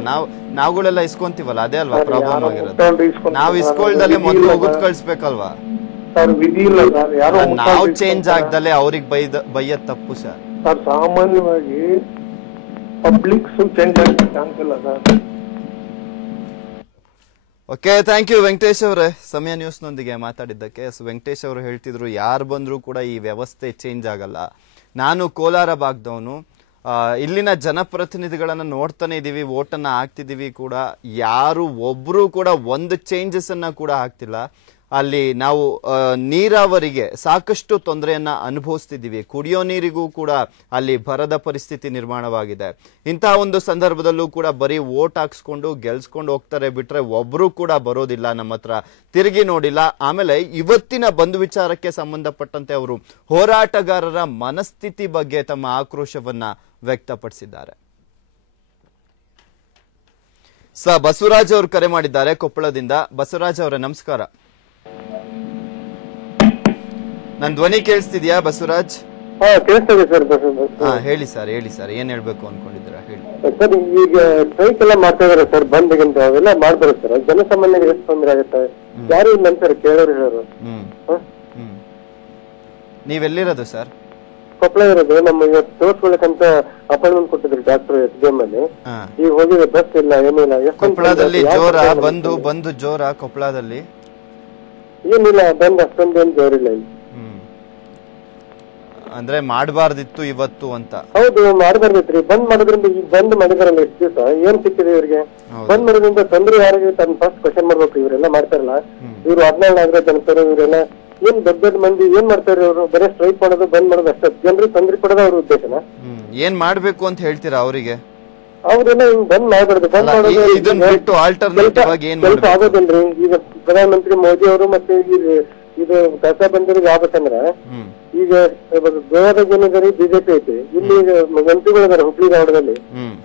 ನಾವುಗಳೆಲ್ಲ ಇಸ್ಕೊಂತೀವಲ್ಲ, ಅದೇ ಅಲ್ವಾ ಪ್ರಾಬ್ಲಮ್ ಆಗಿರೋದು. ನಾವ್ ಇಸ್ಕೊಳ್ದಲ್ಲೇ ಮೊದ್ಲು ಹೋಗುದ್ ಕಳ್ಸ್ಬೇಕಲ್ವಾ ಸರ್. ವಿಧಿ ಇಲ್ಲ ಸರ್. ಯಾರು ನಾವು ಚೇಂಜ್ ಆಗ್ದಲೆ ಅವ್ರಿಗೆ ಬೈಯದ್ ತಪ್ಪು ಸರ್. ಸರ್ ಸಾಮಾನ್ಯವಾಗಿ ಪಬ್ಲಿಕ್ಸ್ ಚೇಂಜ್ ಆಗಕ್ಕೆ ಚಾನ್ಸ್ ಇಲ್ಲ sir. Okay, thank you Venkatesh ಅವರೇ ಸಮಯ ನ್ಯೂಸ್ ನೊಂದಿಗೆ ಮಾತಾಡಿದ್ದಕ್ಕೆ. ವೆಂಕಟೇಶ್ ಅವರು ಹೇಳ್ತಿದ್ರು ಯಾರು ಬಂದ್ರು ಕೂಡ ಈ ವ್ಯವಸ್ಥೆ ಚೇಂಜ್ ಆಗಲ್ಲ. ನಾನು ಕೋಲಾರ ಭಾಗದವನು. ಇಲ್ಲಿನ ಜನಪ್ರತಿನಿಧಿಗಳನ್ನ ನೋಡ್ತಾನೆ ಇದೀವಿ, ವೋಟನ್ನ ಹಾಕ್ತಿದೀವಿ ಕೂಡ. ಯಾರು ಒಬ್ರು ಕೂಡ ಒಂದು ಚೇಂಜಸ್ ಅನ್ನ ಕೂಡ ಹಾಕ್ತಿಲ್ಲ. ಅಲ್ಲಿ ನಾವು ನೀರಾವರಿಗೆ ಸಾಕಷ್ಟು ತೊಂದರೆಯನ್ನ ಅನುಭವಿಸ್ತಿದ್ದೀವಿ. ಕುಡಿಯೋ ನೀರಿಗೂ ಕೂಡ ಅಲ್ಲಿ ಬರದ ಪರಿಸ್ಥಿತಿ ನಿರ್ಮಾಣವಾಗಿದೆ. ಇಂತಹ ಒಂದು ಸಂದರ್ಭದಲ್ಲೂ ಕೂಡ ಬರೀ ವೋಟ್ ಹಾಕ್ಸ್ಕೊಂಡು ಗೆಲ್ಸ್ಕೊಂಡು ಹೋಗ್ತಾರೆ ಬಿಟ್ರೆ ಒಬ್ರು ಕೂಡ ಬರೋದಿಲ್ಲ, ನಮ್ಮ ಹತ್ರ ತಿರುಗಿ ನೋಡಿಲ್ಲ. ಆಮೇಲೆ ಇವತ್ತಿನ ಬಂಧು ವಿಚಾರಕ್ಕೆ ಸಂಬಂಧಪಟ್ಟಂತೆ ಅವರು ಹೋರಾಟಗಾರರ ಮನಸ್ಥಿತಿ ಬಗ್ಗೆ ತಮ್ಮ ಆಕ್ರೋಶವನ್ನ ವ್ಯಕ್ತಪಡಿಸಿದ್ದಾರೆ. ಬಸವರಾಜ್ ಅವರು ಕರೆ ಮಾಡಿದ್ದಾರೆ ಕೊಪ್ಪಳದಿಂದ. ಬಸವರಾಜ್ ಅವರೇ ನಮಸ್ಕಾರ. ನನ್ ಧ್ವನಿ ಕೇಳಿಸ್ತಿದ್ಯಾ ಬಸವರಾಜ್? ಹೇಳಿ ಸರ್, ಹೇಳಿ ಸರ್, ಏನ್ ಹೇಳ್ಬೇಕು ಅನ್ಕೊಂಡಿದ್ದೀರಾ ಹೇಳಿ ಸರ್. ಈಗ ಸ್ಟ್ರೈಕ್ ಎಲ್ಲ ಮಾಡ್ತಾ ಇದಾರೆ ಸರ್, ಬಂದ್ಗಿಂತ ಅವೆಲ್ಲ ಮಾಡ್ತಾರೆ ಸರ್. ಜನಸಾಮಾನ್ಯರಿಗೆ ಎಷ್ಟು ತೊಂದರೆ ಆಗುತ್ತೆ, ಯಾರು ಇಲ್ಲ ಅಂತಾರೆ ಕೇಳೋರು ಹೇಳೋರು. ನೀವೆಲ್ಲಿರೋದು ಸರ್? ಕೊಪ್ಪಳ ಇರೋದು. ನಮ್ಮ ಇವತ್ತು ತೋರ್ಸ್ಕೊಳಕಂತ ಅಪಾಯಿಂಟ್ಮೆಂಟ್ ಕೊಟ್ಟಿದ್ರು ಡಾಕ್ಟರ್ SDM ಅಲ್ಲಿ. ಈಗ ಹೋಗಿದ್ರೆ ಬಸ್ ಇಲ್ಲ, ಏನಿಲ್ಲ. ಕೊಪ್ಪಳದಲ್ಲಿ ಜೋರ ಬಂದು ಜೋರ ಕೊಪ್ಪಳದಲ್ಲಿ ಏನಿಲ್ಲ, ಬಂದ್ ಅಷ್ಟೊಂದು ಏನ್ ಜೋರಿಲ್ಲ ಇಲ್ಲಿ. ಅಂದ್ರೆ ಮಾಡಬಾರ್ದಿತ್ತು ಇವತ್ತು ಅಂತ. ಹೌದು, ಮಾಡಬಾರ್ದಿತ್ರಿ. ಬಂದ್ ಮಾಡೋದ್ರಿಂದ ಈಗ ಬಂದ್ ಮಾಡಿದಾರಲ್ಲ ಎಷ್ಟು ದಿವಸ, ಏನ್ ಸಿಕ್ಕಿದೆ ಇವ್ರಿಗೆ? ಬಂದ್ ಮಾಡೋದ್ರಿಂದ ತೊಂದ್ರೆ ಯಾರಿಗೆ ತನ್ನ ಫಸ್ಟ್ ಕ್ವಶನ್ ಮಾಡ್ಬೇಕು. ಇವರೆಲ್ಲ ಮಾಡ್ತಾರಲ್ಲ, ಇವ್ರು 14 ನಾಗರಾಜ್ ಜನಪರ ಇವರೆಲ್ಲ ಏನ್ ದೊಡ್ಡ ದೊಡ್ಡ ಮಂದಿ ಏನ್ ಮಾಡ್ತಾರೆ? ಇವರು ಬರೀ ಸ್ಟ್ರೈಕ್ ಮಾಡೋದು, ಬಂದ್ ಮಾಡೋದು ಅಷ್ಟೇ. ಜನರಿಗೆ ತೊಂದ್ರೆ ಕೊಡೋದು ಅವ್ರ ಉದ್ದೇಶನ. ಏನ್ ಮಾಡ್ಬೇಕು ಅಂತ ಹೇಳ್ತೀರಾ ಅವರಿಗೆ? ಅವ್ರೆಲ್ಲ ಹಿಂಗ್ ಬಂದ್ ಮಾಡ್ಬಾರ್ದು. ಬಂದ್ ಮಾಡೋದು ಕೆಲಸ ಆಗೋದಿಲ್ರಿ. ಈಗ ಪ್ರಧಾನಮಂತ್ರಿ ಮೋದಿ ಅವರು ಮತ್ತೆ ಇದು ಕಸ ಬಂದವರಿಗೆ ಆಗ್ಬೇಕಂದ್ರ ಈಗ ಗೋವಾದಾಗ ಏನಿದಾರೆ ಬಿಜೆಪಿ ಐತಿ, ಇಲ್ಲಿ ಎಂಪಿಗಳಿದಾರೆ ಹುಬ್ಳಿ ಧಾರವಾಡದಲ್ಲಿ.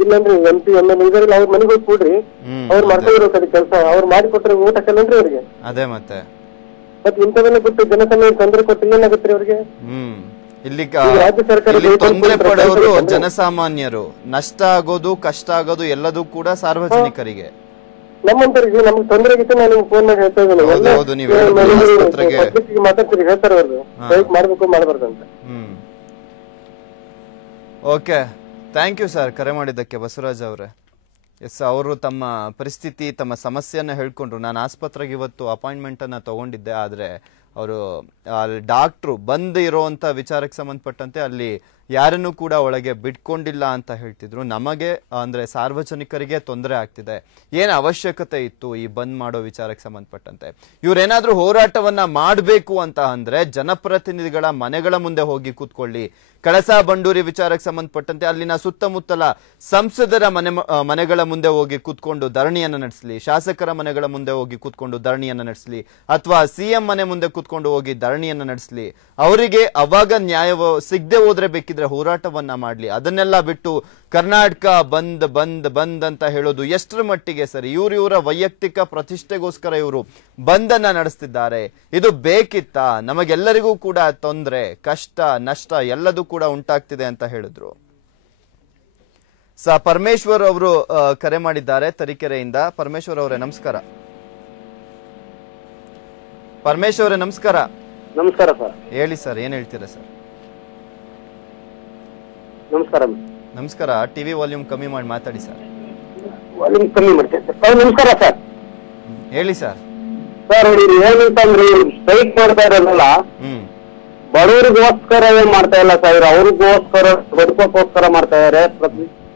ಇಲ್ಲಾಂದ್ರೆ MP MLA ಇದಾರಲ್ಲ, ಅವ್ರ ಮನೆಗೆ ಹೋಗಿ ಕೂಡ್ರಿ, ಅವ್ರು ಮಾಡ್ಕೊಂಡಿರ್ಬೇಕು ಅದ್ ಕೆಲಸ. ಅವ್ರು ಮಾಡಿಕೊಟ್ರೆ ಊಟ ಹಾಕಲ್ಲನ್ರಿ ಅವ್ರಿಗೆ. ಅದೇ ಮತ್ತೆ ಇಂಥವೆಲ್ಲ ಬಿಟ್ಟು ಜನಸಾಮಾನ್ಯ ತೊಂದರೆ ಕೊಟ್ಟು ಏನಾಗುತ್ತೆ ಅವ್ರಿಗೆ? ಇಲ್ಲಿ ರಾಜ್ಯ ಸರ್ಕಾರ ತೊಂದರೆ ಪಡೋರು ಜನಸಾಮಾನ್ಯರು, ನಷ್ಟ ಆಗೋದು ಕಷ್ಟ ಆಗೋದು ಎಲ್ಲದೂ ಕೂಡ ಸಾರ್ವಜನಿಕರಿಗೆ. ನಮ್ಮಂತರಿಗೆ ನಮ್ಗೆ ತೊಂದರೆ ಆಗಿತ್ತು. ನಾನು ಫೋನ್ ಮಾಡಿ ಹೇಳ್ತಾ ಇದ್ದೇನೆ, ಮಾತಾಡ್ತೀರಿ, ಹೇಳ್ತಾರೆ ಅವ್ರು ಸ್ಟ್ರೈಕ್ ಮಾಡ್ಬೇಕು ಮಾಡಬಾರ್ದು ಅಂತ. ಓಕೆ, ಥ್ಯಾಂಕ್ ಯು ಸರ್ ಕರೆ ಮಾಡಿದ್ದಕ್ಕೆ ಬಸವರಾಜ್ ಅವರೇ. ಎಸ್, ಅವರು ತಮ್ಮ ಪರಿಸ್ಥಿತಿ, ತಮ್ಮ ಸಮಸ್ಯೆಯನ್ನ ಹೇಳ್ಕೊಂಡ್ರು. ನಾನು ಆಸ್ಪತ್ರೆಗೆ ಇವತ್ತು ಅಪಾಯಿಂಟ್ಮೆಂಟ್ ಅನ್ನ ತಗೊಂಡಿದ್ದೆ, ಆದ್ರೆ ಅವರು ಅಲ್ಲಿ ಡಾಕ್ಟ್ರು ಬಂದ್ ಇರೋಂತ ವಿಚಾರಕ್ಕೆ ಸಂಬಂಧಪಟ್ಟಂತೆ ಅಲ್ಲಿ ಯಾರನ್ನೂ ಕೂಡ ಒಳಗೆ ಬಿಟ್ಕೊಂಡಿಲ್ಲ ಅಂತ ಹೇಳ್ತಿದ್ರು. ನಮಗೆ ಅಂದ್ರೆ ಸಾರ್ವಜನಿಕರಿಗೆ ತೊಂದರೆ ಆಗ್ತಿದೆ, ಏನ್ ಅವಶ್ಯಕತೆ ಇತ್ತು ಈ ಬಂದ್ ಮಾಡೋ ವಿಚಾರಕ್ಕೆ ಸಂಬಂಧಪಟ್ಟಂತೆ? ಇವ್ರೇನಾದ್ರೂ ಹೋರಾಟವನ್ನ ಮಾಡಬೇಕು ಅಂತ ಅಂದ್ರೆ ಜನಪ್ರತಿನಿಧಿಗಳ ಮನೆಗಳ ಮುಂದೆ ಹೋಗಿ ಕೂತ್ಕೊಳ್ಳಿ. ಕಳಸಾ ಬಂಡೂರಿ ವಿಚಾರಕ್ಕೆ ಸಂಬಂಧಪಟ್ಟಂತೆ ಅಲ್ಲಿನ ಸುತ್ತಮುತ್ತಲ ಸಂಸದರ ಮನೆಗಳ ಮುಂದೆ ಹೋಗಿ ಕೂತ್ಕೊಂಡು ಧರಣಿಯನ್ನ ನಡೆಸಲಿ, ಶಾಸಕರ ಮನೆಗಳ ಮುಂದೆ ಹೋಗಿ ಕೂತ್ಕೊಂಡು ಧರಣಿಯನ್ನ ನಡೆಸಲಿ, ಅಥವಾ CM ಮನೆ ಮುಂದೆ ಕೂತ್ಕೊಂಡು ಹೋಗಿ ಧರಣಿಯನ್ನ ನಡೆಸಲಿ. ಅವರಿಗೆ ಅವಾಗ ನ್ಯಾಯ ಸಿಗದೆ ಹೋದ್ರೆ ಬೇಕಿದ್ರೆ ಹೋರಾಟವನ್ನ ಮಾಡ್ಲಿ. ಅದನ್ನೆಲ್ಲ ಬಿಟ್ಟು ಕರ್ನಾಟಕ ಬಂದ್ ಬಂದ್ ಬಂದ್ ಅಂತ ಹೇಳೋದು ಎಷ್ಟರ ಮಟ್ಟಿಗೆ ಸರಿ? ಇವರ ವೈಯಕ್ತಿಕ ಪ್ರತಿಷ್ಠೆಗೋಸ್ಕರ ಇವರು ಬಂದನ್ನ ನಡೆಸ್ತಿದ್ದಾರೆ. ಇದು ಬೇಕಿತ್ತಾ? ನಮಗೆಲ್ಲರಿಗೂ ಕೂಡ ತೊಂದರೆ, ಕಷ್ಟ, ನಷ್ಟ ಎಲ್ಲದೂ ಕೂಡ ಉಂಟಾಗ್ತಿದೆ ಅಂತ ಹೇಳಿದ್ರು. ಪರಮೇಶ್ವರ್ ಅವರು ಕರೆ ಮಾಡಿದ್ದಾರೆ ತರೀಕೆರೆಯಿಂದ. ಪರಮೇಶ್ವರ್ ಅವರೇ ನಮಸ್ಕಾರ. ಪರಮೇಶ್ವರ್ ಅವರೇ ನಮಸ್ಕಾರ. ನಮಸ್ಕಾರ ಸರ್. ಹೇಳಿ ಸರ್, ಏನ್ ಹೇಳ್ತೀರಾ ಸರ್? ನಮಸ್ಕಾರ. ನಮಸ್ಕಾರ. ಟಿವಿ ವಾಲ್ಯೂಮ್ ಕಮ್ಮಿ ಮಾಡಿ ಮಾತಾಡಿ ಸರ್. ವಾಲ್ಯೂಮ್ ಕಮ್ಮಿ ಮಾಡ್ತೇನೆ ಸರ್. ನಮಸ್ಕಾರ ಸರ್. ಹೇಳಿ ಸರ್. ಸರ್ ಏನಂತಂದ್ರೆ ಸ್ಟ್ರೈಕ್ ಮಾಡ್ತಾ ಇರೋದಲ್ಲ, ಬಡವರಿಗೋಸ್ಕರ ಏನ್ ಮಾಡ್ತಾ ಇಲ್ಲ ಸರ್, ಅವ್ರಿಗೋಸ್ಕರ ಬದುಕೋಕ್ಕೋಸ್ಕರ ಮಾಡ್ತಾ ಇದಾರೆ.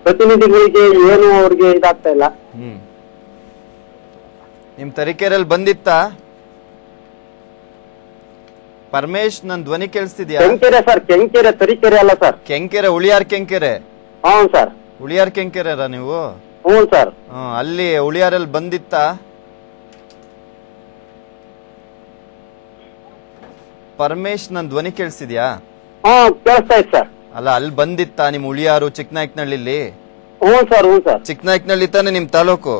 ಪ್ರತಿನಿಧಿಗಳಿಗೆ ಏನು ಅವ್ರಿಗೆ ಇದಾಗ್ತಾ ಇಲ್ಲ. ನಿಮ್ ತರೀಕೆರೆಯಲ್ಲಿ ಬಂದಿತ್ತಾ ಪರಮೇಶ್? ನನ್ ಧ್ವನಿ ಕೇಳಿಸ್ತಿದ್ಯಾ? ಕೆಂಕೆರೆ ಸರ್, ಕೆಂಕೆರೆ, ತರೀಕೆರೆ ಅಲ್ಲ ಸರ್. ಕೆಂಕೆರೆ, ಉಳಿಯಾರ್ ಕೆಂಕೆರೆ. ಹ್ಞೂ ಸರ್. ಉಳಿಯಾರ್ ಕೆಂಕೆರೆರಾ ನೀವು? ಹ್ಞೂ ಸರ್. ಅಲ್ಲಿ ಉಳಿಯಾರಲ್ಲಿ ಬಂದಿತ್ತಾ ಪರಮೇಶ್? ನನ್ ಧ್ವನಿ ಕೇಳಿಸ್ತಿದ್ಯಾ? ಕೇಳಿಸ್ತಾ ಇತ್ತು ಸರ್. ಅಲ್ಲ, ಅಲ್ಲಿ ಬಂದಿತ್ತಾ ನಿಮ್ ಉಳಿಯಾರು ಚಿಕ್ಕನಾಯಕನಹಳ್ಳಿ? ಹ್ಞೂ ಸರ್. ಹ್ಞೂ ಸರ್. ಚಿಕ್ಕನಾಯಕನಹಳ್ಳಿ ತಾನೆ ನಿಮ್ ತಾಲೂಕು?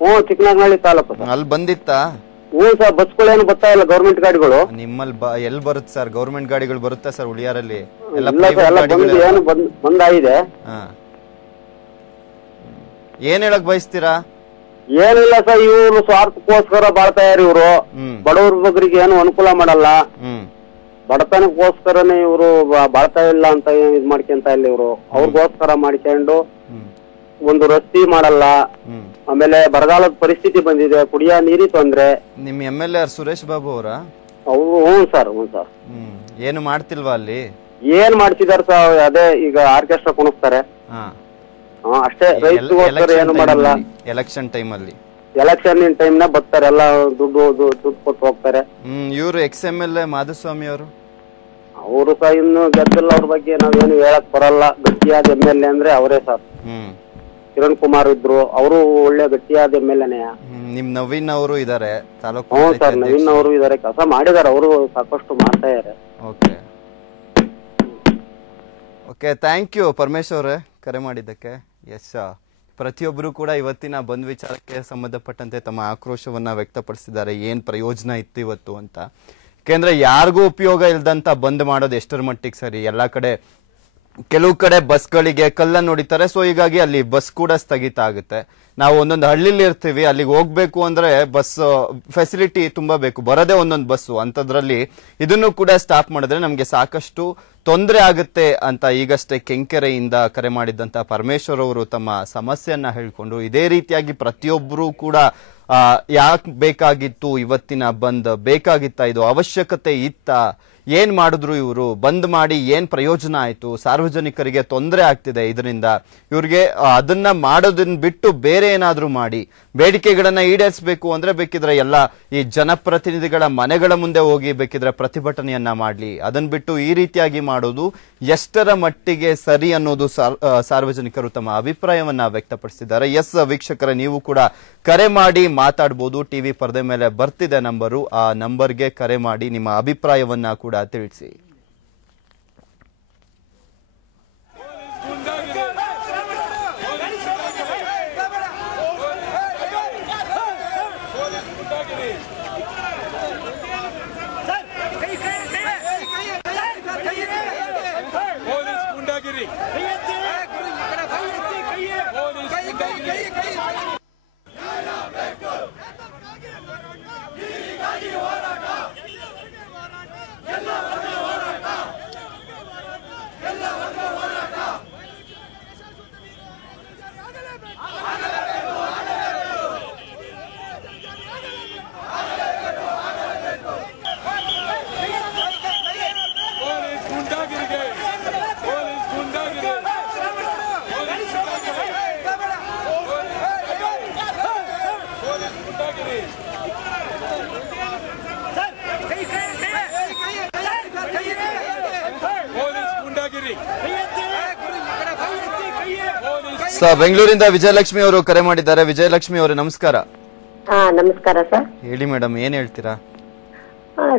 ಹ್ಞೂ, ಚಿಕ್ಕನಾಯಕನಹಳ್ಳಿ ತಾಲೂಕು. ಅಲ್ಲಿ ಬಂದಿತ್ತಾ? ಹ್ಞೂ ಸರ್. ಬಸ್ಗಳೇನು ಬರ್ತಾ ಇಲ್ಲ, ಗೌರ್ಮೆಂಟ್ ಗಾಡಿಗಳು. ನಿಮ್ಮಲ್ಲಿ ಎಲ್ಲಿ ಬರುತ್ತೆ ಸರ್ ಗೌರ್ಮೆಂಟ್ ಗಾಡಿಗಳು? ಬರುತ್ತಾ ಸರ್ ಉಳಿಯಾರಲ್ಲಿ? ಏನು ಬಂದಾಗಿದೆ. ಏನ್ ಹೇಳಕ್ ಬಯಸ್ತೀರಾ? ಏನಿಲ್ಲ ಸರ್, ಇವ್ರು ಸ್ವಾರ್ಥಕ್ಕೋಸ್ಕರ ಬಾಳ್ತಾ ಇದಾರೆ. ಇವ್ರು ಬಡವ್ರ ಬಗ್ಗರಿಗೆ ಏನು ಅನುಕೂಲ ಮಾಡಲ್ಲ. ಬಡತನಕ್ಕೋಸ್ಕರನೇ ಇವ್ರು ಬಾಳ್ತಾ ಇಲ್ಲ ಅಂತ ಇದ್ ಮಾಡ್ಕೊಂತ ಇಲ್ಲ. ಇವ್ರು ಅವ್ರಿಗೋಸ್ಕರ ಮಾಡ್ಕೊಂಡು ಒಂದು ರಸ್ತೆ ಮಾಡಲ್ಲ. ಆಮೇಲೆ ಬರಗಾಲದ ಪರಿಸ್ಥಿತಿ ಬಂದಿದೆ, ಕುಡಿಯೋ ನೀರಿ ತೊಂದ್ರೆ. ನಿಮ್ MLA ಸುರೇಶ್ ಬಾಬು ಅವರ? ಅವ್ರು ಹ್ಞೂ ಸರ್. ಹ್ಞೂ ಸರ್. ಏನು ಮಾಡ್ತಿಲ್ವಾ ಅಲ್ಲಿ? ಏನ್ ಮಾಡ್ತಿದಾರ ಸರ್? ಅದೇ ಈಗ ಆರ್ಕೆಸ್ಟ್ರಾ ಕುಣಿಸ್ತಾರೆ ಅಷ್ಟೇ. ರೈತರಿಗೋಸ್ಕರ ಏನು ಮಾಡಲ್ಲ. ಎಲೆಕ್ಷನ್ ಟೈಮ್ ಅಲ್ಲಿ ಎಲೆಕ್ಷನ್ ಟೈಮ್ ನ ಬರ್ತಾರೆ, ಎಲ್ಲ ದುಡ್ಡು ಕೊಟ್ಟು ಹೋಗ್ತಾರೆ. ಇವರು XMLA ಮಾಧುಸ್ವಾಮಿ ಅವರು ಸಹ ಇನ್ನು ಗೆದ್ದಿಲ್ಲ, ಅವ್ರ ಬಗ್ಗೆ ನಾವೇನು ಹೇಳಕ್ ಬರಲ್ಲ. ಗಟ್ಟಿಯಾದ MLA ಅಂದ್ರೆ ಅವರೇ ಸರ್. ಕಿರಣ್ ಕುಮಾರ್ ಇದ್ರು, ಅವರು ಒಳ್ಳೆ ಗಟ್ಟಿಯಾದ MLA. ನಿಮ್ ನವೀನ್ ಅವರು ಇದಾರೆ ತಾಲೂಕು. ಹ್ಞೂ ಸರ್, ನವೀನ್ ಅವರು ಇದಾರೆ, ಕೆಲಸ ಮಾಡಿದಾರೆ, ಅವರು ಸಾಕಷ್ಟು ಮಾಡ್ತಾ ಇದಾರೆ. ಓಕೆ, ಥ್ಯಾಂಕ್ ಯು ಪರಮೇಶ್ ಅವರೇ ಕರೆ ಮಾಡಿದ್ದಕ್ಕೆ. ಎಸ್, ಪ್ರತಿಯೊಬ್ಬರು ಕೂಡ ಇವತ್ತಿನ ಬಂದ್ ವಿಚಾರಕ್ಕೆ ಸಂಬಂಧಪಟ್ಟಂತೆ ತಮ್ಮ ಆಕ್ರೋಶವನ್ನ ವ್ಯಕ್ತಪಡಿಸಿದ್ದಾರೆ. ಏನ್ ಪ್ರಯೋಜನ ಇತ್ತು ಇವತ್ತು ಅಂತ. ಯಾಕೆಂದ್ರೆ ಯಾರಿಗೂ ಉಪಯೋಗ ಇಲ್ದಂತ ಬಂದ್ ಮಾಡೋದು ಎಷ್ಟರ ಮಟ್ಟಿಗೆ ಸರಿ? ಎಲ್ಲಾ ಕಡೆ ಕೆಲವು ಕಡೆ ಬಸ್ಗಳಿಗೆ ಕಲ್ಲನ್ನು ಹೊಡಿತಾರೆ, ಸೊ ಹೀಗಾಗಿ ಅಲ್ಲಿ ಬಸ್ ಕೂಡ ಸ್ಥಗಿತ ಆಗುತ್ತೆ. ನಾವು ಒಂದೊಂದು ಹಳ್ಳಿಲಿ ಇರ್ತೀವಿ, ಅಲ್ಲಿಗೆ ಹೋಗ್ಬೇಕು ಅಂದ್ರೆ ಬಸ್ ಫೆಸಿಲಿಟಿ ತುಂಬಾ ಬೇಕು, ಬರೋದೇ ಒಂದೊಂದು ಬಸ್ಸು. ಅಂತದ್ರಲ್ಲಿ ಇದನ್ನು ಕೂಡ ಸ್ಟಾಪ್ ಮಾಡಿದ್ರೆ ನಮ್ಗೆ ಸಾಕಷ್ಟು ತೊಂದರೆ ಆಗುತ್ತೆ ಅಂತ ಈಗಷ್ಟೇ ಕೆಂಕೆರೆಯಿಂದ ಕರೆ ಮಾಡಿದ್ದಂತ ಪರಮೇಶ್ವರ್ ಅವರು ತಮ್ಮ ಸಮಸ್ಯೆಯನ್ನ ಹೇಳ್ಕೊಂಡು, ಇದೇ ರೀತಿಯಾಗಿ ಪ್ರತಿಯೊಬ್ಬರು ಕೂಡ ಯಾಕೆ ಬೇಕಾಗಿತ್ತು ಇವತ್ತಿನ ಬಂದ್, ಬೇಕಾಗಿತ್ತ, ಇದು ಅವಶ್ಯಕತೆ ಇತ್ತ, ಏನ್ ಮಾಡಿದ್ರು ಇವರು, ಬಂದ್ ಮಾಡಿ ಏನ್ ಪ್ರಯೋಜನ ಆಯ್ತು, ಸಾರ್ವಜನಿಕರಿಗೆ ತೊಂದರೆ ಆಗ್ತಿದೆ ಇದರಿಂದ, ಇವ್ರಿಗೆ ಅದನ್ನ ಮಾಡೋದನ್ನ ಬಿಟ್ಟು ಬೇರೆ ಏನಾದ್ರೂ ಮಾಡಿ ಬೇಡಿಕೆಗಳನ್ನ ಈಡೇರಿಸಬೇಕು ಅಂದ್ರೆ ಬೇಕಿದ್ರೆ ಎಲ್ಲ ಈ ಜನಪ್ರತಿನಿಧಿಗಳ ಮನೆಗಳ ಮುಂದೆ ಹೋಗಿ ಬೇಕಿದ್ರೆ ಪ್ರತಿಭಟನೆಯನ್ನ ಮಾಡ್ಲಿ. ಅದನ್ನ ಬಿಟ್ಟು ಈ ರೀತಿಯಾಗಿ ಮಾಡೋದು ಎಷ್ಟರ ಮಟ್ಟಿಗೆ ಸರಿ ಅನ್ನೋದು ಸಾರ್ವಜನಿಕರು ತಮ್ಮ ಅಭಿಪ್ರಾಯವನ್ನ ವ್ಯಕ್ತಪಡಿಸಿದ್ದಾರೆ. ಎಸ್ ವೀಕ್ಷಕರೇ, ನೀವು ಕೂಡ ಕರೆ ಮಾಡಿ ಮಾತಾಡಬಹುದು. ಟಿವಿ ಪರದೆ ಮೇಲೆ ಬರ್ತಿದೆ ನಂಬರು, ಆ ನಂಬರ್ಗೆ ಕರೆ ಮಾಡಿ ನಿಮ್ಮ ಅಭಿಪ್ರಾಯವನ್ನ ಕೂಡ ತಿಳಿಸಿ. ಬೆಂಗಳೂರಿಂದ ವಿಜಯಲಕ್ಷ್ಮಿ ಅವರು ಕರೆ ಮಾಡಿದ್ದಾರೆ. ವಿಜಯಲಕ್ಷ್ಮಿ ಅವರೇ ನಮಸ್ಕಾರ. ನಮಸ್ಕಾರ ಸರ್. ಹೇಳಿ ಮೇಡಮ್, ಏನ್ ಹೇಳ್ತೀರಾ?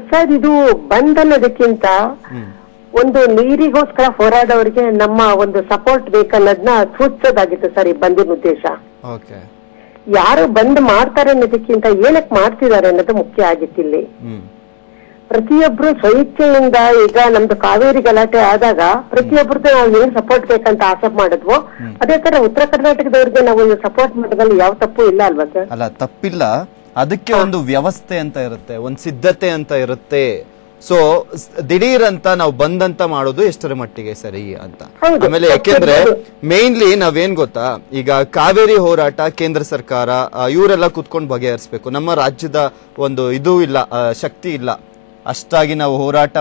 ಸರ್, ಇದು ಬಂದ್ ಅನ್ನೋದಕ್ಕಿಂತ ಒಂದು ನೀರಿಗೋಸ್ಕರ ಹೋರಾಡೋರಿಗೆ ನಮ್ಮ ಒಂದು ಸಪೋರ್ಟ್ ಬೇಕನ್ನೋದನ್ನ ಸೂಚಿಸೋದಾಗಿತ್ತು ಸರ್ ಈ ಬಂದಿನ ಉದ್ದೇಶ. ಯಾರು ಬಂದ್ ಮಾಡ್ತಾರೆ ಅನ್ನೋದಕ್ಕಿಂತ ಏನಕ್ ಮಾಡ್ತಿದ್ದಾರೆ ಅನ್ನೋದು ಮುಖ್ಯ ಆಗಿತ್ತು ಇಲ್ಲಿ. ಪ್ರತಿಯೊಬ್ರು ಸ್ವಇಚ್ಛೆಯಿಂದ, ಈಗ ನಮ್ದು ಕಾವೇರಿ ಗಲಾಟೆ ಆದಾಗ ಪ್ರತಿಯೊಬ್ಬರದ್ದು ನಾವು ಏನ್ ಸಪೋರ್ಟ್ ಬೇಕಂತ ಆಸೆ ಮಾಡಿದ್ವೋ ಅದೇ ತರ ಉತ್ತರ ಕರ್ನಾಟಕದವ್ರಿಗೆ ನಾವು ಸಪೋರ್ಟ್ ಮಾಡೋದ್ರಲ್ಲಿ ಯಾವ ತಪ್ಪು ಇಲ್ಲ ಅಲ್ವಾ ಸರ್? ಅಲ್ಲ, ತಪ್ಪಿಲ್ಲ. ಅದಕ್ಕೆ ಒಂದು ವ್ಯವಸ್ಥೆ ಅಂತ ಇರುತ್ತೆ, ಒಂದು ಸಿದ್ಧತೆ ಅಂತ ಇರುತ್ತೆ. ಸೊ ದಿಢೀರ್ ಅಂತ ನಾವು ಬಂದಂತ ಮಾಡೋದು ಎಷ್ಟರ ಮಟ್ಟಿಗೆ ಸರಿ ಅಂತ. ಆಮೇಲೆ ಯಾಕೆಂದ್ರೆ ಮೇನ್ಲಿ ನಾವೇನ್ ಗೊತ್ತಾ, ಈಗ ಕಾವೇರಿ ಹೋರಾಟ ಕೇಂದ್ರ ಸರ್ಕಾರ ಇವರೆಲ್ಲ ಕುತ್ಕೊಂಡು ಬಗೆಹರಿಸಬೇಕು. ನಮ್ಮ ರಾಜ್ಯದ ಒಂದು ಇದು ಇಲ್ಲ, ಶಕ್ತಿ ಇಲ್ಲ ಅಷ್ಟಾಗಿ ನಾವು ಹೋರಾಟ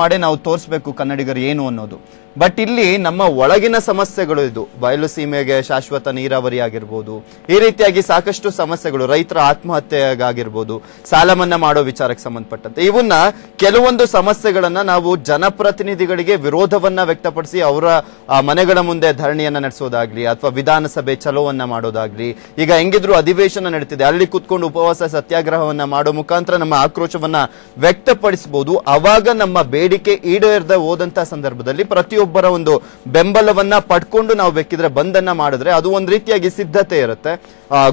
ಮಾಡಿ ನಾವು ತೋರಿಸ್ಬೇಕು ಕನ್ನಡಿಗರು ಏನು ಅನ್ನೋದು. ಬಟ್ ಇಲ್ಲಿ ನಮ್ಮ ಒಳಗಿನ ಸಮಸ್ಯೆಗಳು, ಇದು ಬಯಲು ಸೀಮೆಗೆ ಶಾಶ್ವತ ನೀರಾವರಿ ಆಗಿರ್ಬೋದು, ಈ ರೀತಿಯಾಗಿ ಸಾಕಷ್ಟು ಸಮಸ್ಯೆಗಳು, ರೈತರ ಆತ್ಮಹತ್ಯೆಗಾಗಿರ್ಬೋದು, ಸಾಲ ಮನ್ನಾ ಮಾಡೋ ವಿಚಾರಕ್ಕೆ ಸಂಬಂಧಪಟ್ಟಂತೆ ಇವನ್ನ ಕೆಲವೊಂದು ಸಮಸ್ಯೆಗಳನ್ನ ನಾವು ಜನಪ್ರತಿನಿಧಿಗಳಿಗೆ ವಿರೋಧವನ್ನ ವ್ಯಕ್ತಪಡಿಸಿ ಅವರ ಮನೆಗಳ ಮುಂದೆ ಧರಣಿಯನ್ನ ನಡೆಸೋದಾಗ್ಲಿ ಅಥವಾ ವಿಧಾನಸಭೆ ಚಲೋವನ್ನ ಮಾಡೋದಾಗ್ಲಿ, ಈಗ ಹೆಂಗಿದ್ರು ಅಧಿವೇಶನ ನಡೀತಿದೆ ಅಲ್ಲಿ ಕುತ್ಕೊಂಡು ಉಪವಾಸ ಸತ್ಯಾಗ್ರಹವನ್ನ ಮಾಡೋ ಮುಖಾಂತರ ನಮ್ಮ ಆಕ್ರೋಶವನ್ನ ವ್ಯಕ್ತಪಡಿಸಬಹುದು. ಅವಾಗ ನಮ್ಮ ಬೇಡಿಕೆ ಈಡೇರದೆ ಹೋದಂತ ಸಂದರ್ಭದಲ್ಲಿ ಪ್ರತಿಯೊಬ್ಬರ ಒಂದು ಬೆಂಬಲವನ್ನ ಪಡ್ಕೊಂಡು ನಾವು ಬೇಕಿದ್ರೆ ಬಂದನ್ನ ಮಾಡಿದ್ರೆ ಅದು ಒಂದ್ ರೀತಿಯಾಗಿ ಸಿದ್ಧತೆ ಇರುತ್ತೆ,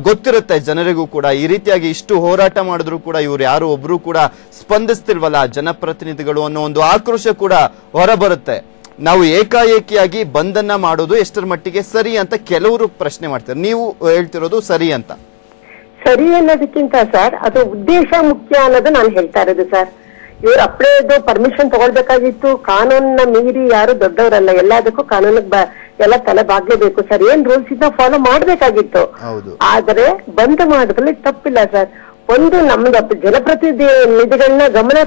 ಗೊತ್ತಿರುತ್ತೆ ಜನರಿಗೂ ಕೂಡ. ಈ ರೀತಿಯಾಗಿ ಇಷ್ಟು ಹೋರಾಟ ಮಾಡಿದ್ರು ಕೂಡ ಇವ್ರು ಯಾರು ಒಬ್ರು ಕೂಡ ಸ್ಪಂದಿಸ್ತಿಲ್ವಲ್ಲ ಜನಪ್ರತಿನಿಧಿಗಳು ಅನ್ನೋ ಒಂದು ಆಕ್ರೋಶ ಕೂಡ ಹೊರಬರುತ್ತೆ. ನಾವು ಏಕಾಏಕಿಯಾಗಿ ಬಂದನ್ನ ಮಾಡೋದು ಎಷ್ಟರ ಮಟ್ಟಿಗೆ ಸರಿ ಅಂತ ಕೆಲವರು ಪ್ರಶ್ನೆ ಮಾಡ್ತಾರೆ. ನೀವು ಹೇಳ್ತಿರೋದು ಸರಿ ಅಂತ. ಸರಿ ಅನ್ನೋದಕ್ಕಿಂತ ಸರ್, ಅದು ಉದ್ದೇಶ ಮುಖ್ಯ ಅನ್ನೋದು ನಾನು ಹೇಳ್ತಾ ಇರೋದು ಸರ್. ಇವ್ರು ಅಪ್ಲೈದು ಪರ್ಮಿಷನ್ ತಗೊಳ್ಬೇಕಾಗಿತ್ತು. ಕಾನೂನನ್ನ ಮೀರಿ ಯಾರು ದೊಡ್ಡವರಲ್ಲ, ಎಲ್ಲದಕ್ಕೂ ಕಾನೂನಿಗೆ ಎಲ್ಲ ತಲೆ ಬಾಗ್ಲೇಬೇಕು ಸರ್. ಏನ್ ರೂಲ್ಸ್ ಇದ್ದ ಫಾಲೋ ಮಾಡ್ಬೇಕಾಗಿತ್ತು. ಆದ್ರೆ ಬಂದ್ ಮಾಡೋದ್ರಲ್ಲಿ ತಪ್ಪಿಲ್ಲ ಸರ್. ಒಂದು ನಮ್ದು ಜನಪ್ರತಿನಿಧಿಗಳನ್ನ ಗಮನ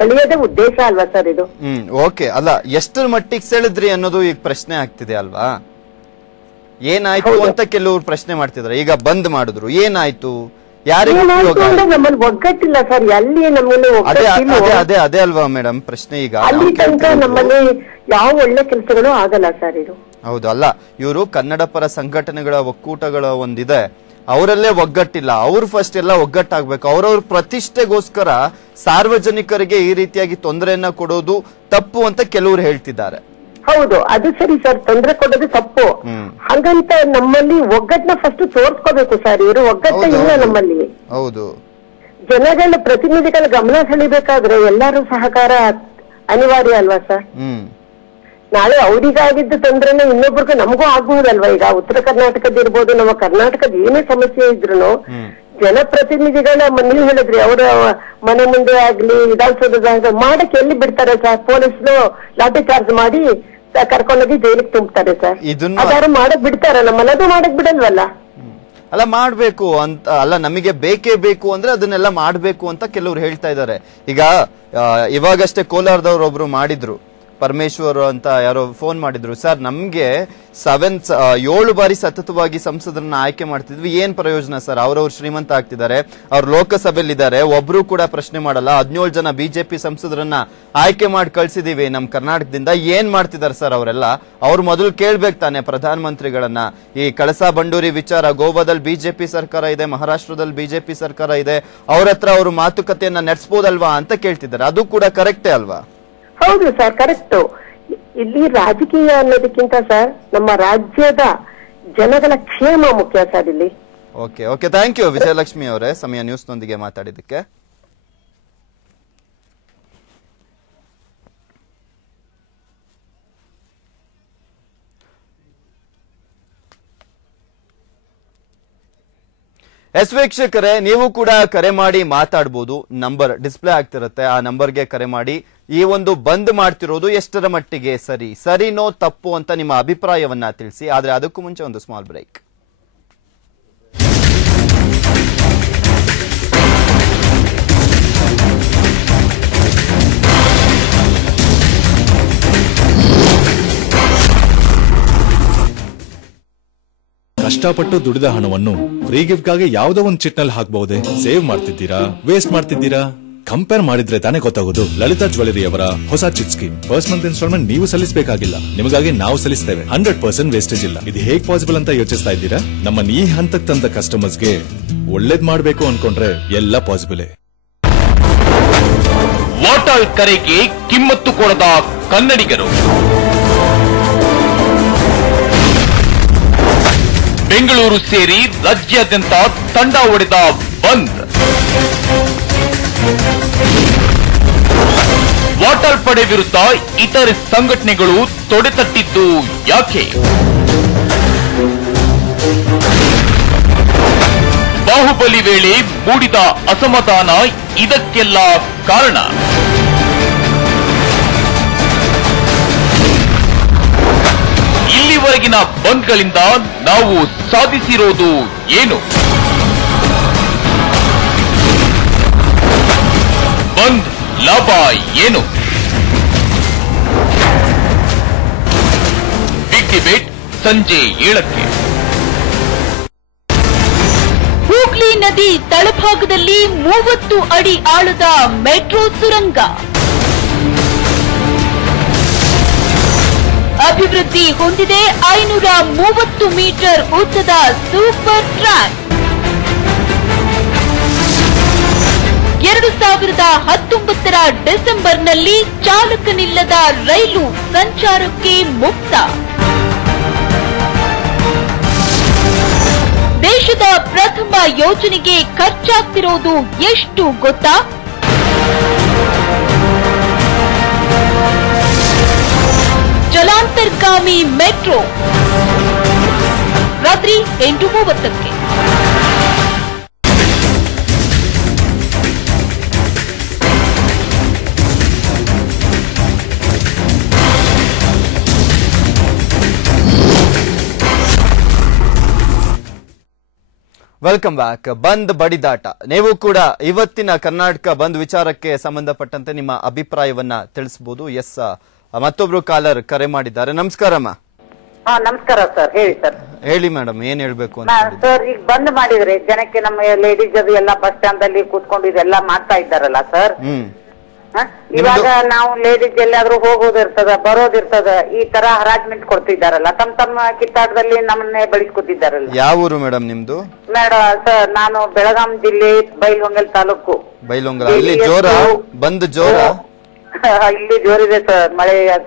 ಸೆಳೆಯೋದೇ ಉದ್ದೇಶ ಅಲ್ವಾ ಸರ್ ಇದು? ಓಕೆ, ಅಲ್ಲ ಎಷ್ಟರ ಮಟ್ಟಿಗೆ ಸೆಳೆದ್ರಿ ಅನ್ನೋದು ಈಗ ಪ್ರಶ್ನೆ ಆಗ್ತಿದೆ ಅಲ್ವಾ? ಏನಾಯ್ತು ಅಂತ ಕೆಲವರು ಪ್ರಶ್ನೆ ಮಾಡ್ತಿದ್ದಾರೆ. ಈಗ ಬಂದ್ ಮಾಡಿದ್ರು, ಏನಾಯ್ತು, ಯಾರಿಗೆ ನಮ್ಮಲ್ಲಿ ಒಗ್ಗಟ್ಟಿಲ್ಲ ಸರ್, ಅಲ್ಲಿ ನಮ್ಮಲ್ಲಿ ಅದೇ ಅಲ್ವಾ ಮೇಡಮ್ ಪ್ರಶ್ನೆ? ಈಗ ಅಲ್ಲಿ ತನಕ ನಮ್ಮಲ್ಲಿ ಯಾವ ಒಳ್ಳೆ ಕೆಲಸಗಳು ಆಗಲ್ಲ ಸರ್. ಇದು ಹೌದು ಅಲ್ಲ, ಇವರು ಕನ್ನಡ ಪರ ಸಂಘಟನೆಗಳ ಒಕ್ಕೂಟಗಳ ಒಂದಿದೆ, ಅವರಲ್ಲೇ ಒಗ್ಗಟ್ಟಿಲ್ಲ. ಅವ್ರು ಫಸ್ಟ್ ಎಲ್ಲ ಒಗ್ಗಟ್ಟಾಗ್ಬೇಕು. ಅವ್ರವ್ರ ಪ್ರತಿಷ್ಠೆಗೋಸ್ಕರ ಸಾರ್ವಜನಿಕರಿಗೆ ಈ ರೀತಿಯಾಗಿ ತೊಂದರೆಯನ್ನ ಕೊಡೋದು ತಪ್ಪು ಅಂತ ಕೆಲವರು ಹೇಳ್ತಿದ್ದಾರೆ. ಹೌದು, ಅದು ಸರಿ ಸರ್, ತೊಂದರೆ ಕೊಡೋದು ತಪ್ಪು. ಹಾಗಂತ ನಮ್ಮಲ್ಲಿ ಒಗ್ಗಟ್ಟನ್ನ ಫಸ್ಟ್ ತೋರ್ಸ್ಕೋಬೇಕು ಸರ್. ಇವರು ಒಗ್ಗಟ್ಟ ಇಲ್ಲ ನಮ್ಮಲ್ಲಿ. ಹೌದು, ಜನಗಳ ಪ್ರತಿನಿಧಿಗಳ ಗಮನ ಸೆಳಿಬೇಕಾದ್ರೆ ಎಲ್ಲರೂ ಸಹಕಾರ ಅನಿವಾರ್ಯ ಅಲ್ವಾ ಸರ್? ನಾಳೆ ಅವರಿಗಾಗಿದ್ದ ತೊಂದ್ರೆನ ಇನ್ನೊಬ್ರಿಗೂ ನಮಗೂ ಆಗ್ಬಹುದಲ್ವಾ? ಈಗ ಉತ್ತರ ಕರ್ನಾಟಕದ ಇರ್ಬೋದು, ನಮ್ಮ ಕರ್ನಾಟಕದ ಏನೇ ಸಮಸ್ಯೆ ಇದ್ರು ಜನಪ್ರತಿನಿಧಿಗಳ ನೀವು ಹೇಳಿದ್ರಿ, ಅವರ ಮನೆ ಮುಂದೆ ಆಗ್ಲಿ ವಿಧಾನಸೌಧದಾಗ ಮಾಡಕ್ಕೆ ಎಲ್ಲಿ ಬಿಡ್ತಾರೆ ಸರ್? ಪೊಲೀಸ್ನು ಲಾಠಿ ಚಾರ್ಜ್ ಮಾಡಿ ಕರ್ಕೊಂಡೋಗಿ ಜೈಲಿಗೆ ತುಂಬ್ತಾರೆ ಸರ್. ಅದಾರು ಮಾಡಕ್ ಬಿಡ್ತಾರ? ನಮ್ಮನ್ನದು ಮಾಡಕ್ ಬಿಡಲ್ವಲ್ಲ. ಅಲ್ಲ ಮಾಡ್ಬೇಕು ಅಂತ ಅಲ್ಲ, ನಮಗೆ ಬೇಕೇ ಬೇಕು ಅಂದ್ರೆ ಅದನ್ನೆಲ್ಲ ಮಾಡ್ಬೇಕು ಅಂತ ಕೆಲವ್ರು ಹೇಳ್ತಾ ಇದ್ದಾರೆ. ಈಗ ಇವಾಗಷ್ಟೇ ಕೋಲಾರದವ್ರು ಒಬ್ರು ಮಾಡಿದ್ರು, ಪರಮೇಶ್ವರ್ ಅಂತ ಯಾರೋ ಫೋನ್ ಮಾಡಿದ್ರು, ಸರ್ ನಮ್ಗೆ 7 ಬಾರಿ ಸತತವಾಗಿ ಸಂಸದರನ್ನ ಆಯ್ಕೆ ಮಾಡ್ತಿದ್ವಿ, ಏನ್ ಪ್ರಯೋಜನ ಸರ್? ಅವ್ರವ್ರು ಶ್ರೀಮಂತ ಆಗ್ತಿದ್ದಾರೆ, ಅವ್ರು ಲೋಕಸಭೆಯಲ್ಲಿದ್ದಾರೆ, ಒಬ್ರು ಕೂಡ ಪ್ರಶ್ನೆ ಮಾಡಲ್ಲ. 17 ಜನ ಬಿಜೆಪಿ ಸಂಸದರನ್ನ ಆಯ್ಕೆ ಮಾಡಿ ಕಳ್ಸಿದೀವಿ ನಮ್ ಕರ್ನಾಟಕದಿಂದ, ಏನ್ ಮಾಡ್ತಿದ್ದಾರೆ ಸರ್ ಅವರೆಲ್ಲ? ಅವ್ರು ಮೊದಲು ಕೇಳ್ಬೇಕು ತಾನೆ ಪ್ರಧಾನ ಮಂತ್ರಿಗಳನ್ನ. ಈ ಕಳಸಾ ಬಂಡೂರಿ ವಿಚಾರ, ಗೋವಾದಲ್ಲಿ ಬಿಜೆಪಿ ಸರ್ಕಾರ ಇದೆ, ಮಹಾರಾಷ್ಟ್ರದಲ್ಲಿ ಬಿಜೆಪಿ ಸರ್ಕಾರ ಇದೆ, ಅವ್ರ ಹತ್ರ ಅವರು ಮಾತುಕತೆಯನ್ನ ನಡೆಸಬಹುದಲ್ವಾ ಅಂತ ಕೇಳ್ತಿದ್ದಾರೆ. ಅದು ಕೂಡ ಕರೆಕ್ಟೇ ಅಲ್ವಾ? ಹೌದು ಸರ್, ಕರೆಕ್ಟ್. ಇಲ್ಲಿ ರಾಜಕೀಯ ಅನ್ನೋದಕ್ಕಿಂತ ಸರ್ ನಮ್ಮ ರಾಜ್ಯದ ಜನಗಳ ಕ್ಷೇಮ ಮುಖ್ಯ ಸರ್ ಇಲ್ಲಿ. ಓಕೆ, ಥ್ಯಾಂಕ್ ಯು ವಿಜಯಲಕ್ಷ್ಮಿ ಅವರೇ, ಸಮಯ ನ್ಯೂಸ್ ನೊಂದಿಗೆ ಮಾತಾಡಿದ್ದಕ್ಕೆ. ವೀಕ್ಷಕರೇ, ನೀವು ಕೂಡ ಕರೆ ಮಾಡಿ ಮಾತಾಡಬಹುದು. ನಂಬರ್ ಡಿಸ್ಪ್ಲೇ ಆಗ್ತಿರುತ್ತೆ, ಆ ನಂಬರ್ಗೆ ಕರೆ ಮಾಡಿ ಈ ಒಂದು ಬಂದ್ ಮಾಡ್ತಿರೋದು ಎಷ್ಟರ ಮಟ್ಟಿಗೆ ಸರಿನೋ ತಪ್ಪು ಅಂತ ನಿಮ್ಮ ಅಭಿಪ್ರಾಯವನ್ನ ತಿಳಿಸಿ. ಆದ್ರೆ ಅದಕ್ಕೂ ಮುಂಚೆ ಒಂದು ಸ್ಮಾಲ್ ಬ್ರೇಕ್. ಕಷ್ಟಪಟ್ಟು ದುಡಿದ ಹಣವನ್ನು ಫ್ರೀ ಗಿಫ್ಟ್ ಗಾಗಿ ಯಾವುದೋ ಒಂದು ಚಿಟ್ನಲ್ಲಿ ಹಾಕಬಹುದೇ? ಸೇವ್ ಮಾಡ್ತಿದ್ದೀರಾ, ವೇಸ್ಟ್ ಮಾಡ್ತಿದ್ದೀರಾ? ಕಂಪೇರ್ ಮಾಡಿದ್ರೆ ತಾನೇ ಗೊತ್ತಾಗೋದು. ಲಲಿತಾ ಜ್ಯುವೆಲರಿ ಅವರ ಹೊಸ chit scheme, first month instalment ನೀವು ಸಲ್ಲಿಸಬೇಕಾಗಿಲ್ಲ, ನಿಮಗಾಗಿ ನಾವು ಸಲ್ಲಿಸ್ತೇವೆ. 100% ವೇಸ್ಟೇಜ್ ಇಲ್ಲ. ಇದು ಹೇಗ್ ಪಾಸಿಬಲ್ ಅಂತ ಯೋಚಿಸ್ತಾ ಇದ್ದೀರಾ? ನಮ್ಮ ಈ ಹಂತಕ್ಕೆ ತಂದ ಕಸ್ಟಮರ್ಸ್ಗೆ ಒಳ್ಳೇದ್ ಮಾಡ್ಬೇಕು ಅನ್ಕೊಂಡ್ರೆ ಎಲ್ಲ ಪಾಸಿಬಲ್. ವಾಟಾಳ್ ಕರೆಗೆ ಕಿಮ್ಮತ್ತು ಕೊಡದ ಕನ್ನಡಿಗರು. ಬೆಂಗಳೂರು ಸೇರಿ ರಾಜ್ಯಾದ್ಯಂತ ತಂಡ ಒಡೆದ ಬಂದ್. ವಾಟಾಳ್ ಪಡೆ ವಿರುದ್ಧ ಇತರೆ ಸಂಘಟನೆಗಳು ತೊಡೆತಟ್ಟಿದ್ದು ಯಾಕೆ? ಬಾಹುಬಲಿ ವೇಳೆ ಮೂಡಿದ ಅಸಮಾಧಾನ ಇದಕ್ಕೆಲ್ಲ ಕಾರಣ. ಇಲ್ಲಿವರೆಗಿನ ಬಂದ್ಗಳಿಂದ ನಾವು ಸಾಧಿಸಿರೋದು ಏನು? ಬಂದ್ ಲಾಭ ಏನು? ಬಿಗ್ ಡಿಬೇಟ್ ಸಂಜೆ 7ಕ್ಕೆ. ಹೂಗ್ಲಿ ನದಿ ತಳಭಾಗದಲ್ಲಿ 30 ಅಡಿ ಆಳದ ಮೆಟ್ರೋ ಸುರಂಗ. ಅಭಿವೃದ್ಧಿ ಹೊಂದಿದೆ 530 ಮೀಟರ್ ಉದ್ದದ ಸೂಪರ್ ಟ್ರ್ಯಾಕ್. 2019ರ ಡಿಸೆಂಬರ್ನಲ್ಲಿ ಚಾಲಕನಿಲ್ಲದ ರೈಲು ಸಂಚಾರಕ್ಕೆ ಮುಕ್ತ. ದೇಶದ ಪ್ರಥಮ ಯೋಜನೆಗೆ ಖರ್ಚಾಗ್ತಿರೋದು ಎಷ್ಟು ಗೊತ್ತಾ? ಜಲಾಂತರ್ಗಾಮಿ ಮೆಟ್ರೋ. ರಾತ್ರಿ 8:30ಕ್ಕೆ. Welcome back. ಬಂದ್ ಬಡಿದಾಟ. ನೀವು ಕೂಡ ಇವತ್ತಿನ ಕರ್ನಾಟಕ ಬಂದ್ ವಿಚಾರಕ್ಕೆ ಸಂಬಂಧಪಟ್ಟಂತೆ ನಿಮ್ಮ ಅಭಿಪ್ರಾಯವನ್ನ ತಿಳಿಸಬಹುದು. ಮತ್ತೊಬ್ರು ಕಾಲರ್ ಕರೆ ಮಾಡಿದ್ದಾರೆ. ನಮಸ್ಕಾರಮ್ಮ. ನಮಸ್ಕಾರ ಸರ್, ಹೇಳಿ ಸರ್. ಹೇಳಿ ಮೇಡಮ್, ಏನ್ ಹೇಳ್ಬೇಕು ಅಂತ? ಸರ್, ಈಗ ಬಂದ್ ಮಾಡಿದ್ರೆ ಜನಕ್ಕೆ ನಮ್ಮ ಲೇಡೀಸ್ ಅದು ಎಲ್ಲ ಬಸ್ ಸ್ಟ್ಯಾಂಡ್ ಅಲ್ಲಿ ಕೂತ್ಕೊಂಡು ಇದೆಲ್ಲ ಮಾಡ್ತಾ ಇದ್ದಾರಲ್ಲ ಸರ್. ಇವಾಗ ನಾವು ಲೇಡೀಸ್ ಎಲ್ಲಾದ್ರೂ ಹೋಗೋದಿರ್ತದ ಬರೋದಿರ್ತದ, ಈ ತರ ಹರಾಜ್ಮೆಂಟ್ ಕೊಡ್ತಿದ್ದಾರಲ್ಲ, ತಮ್ಮ ಕಿತ್ತಾಟದಲ್ಲಿ ನಮ್ಮನ್ನೇ ಬಳಸ್ಕೊತಿದ್ದಾರಲ್ಲ. ಯಾವ ಊರು ಮೇಡಮ್ ನಿಮ್ದು? ಮೇಡಮ್ ಸರ್, ನಾನು ಬೆಳಗಾಂ ಜಿಲ್ಲೆ ಬೈಲಹೊಂಗಲ ತಾಲೂಕು. ಬೈಲಹೊಂಗಲ. ಅಲ್ಲಿ ಜೋರ ಬಂದ್ ಜೋರ? ಇಲ್ಲಿ ಜೋರಿದೆ ಸರ್, ಮಳೆ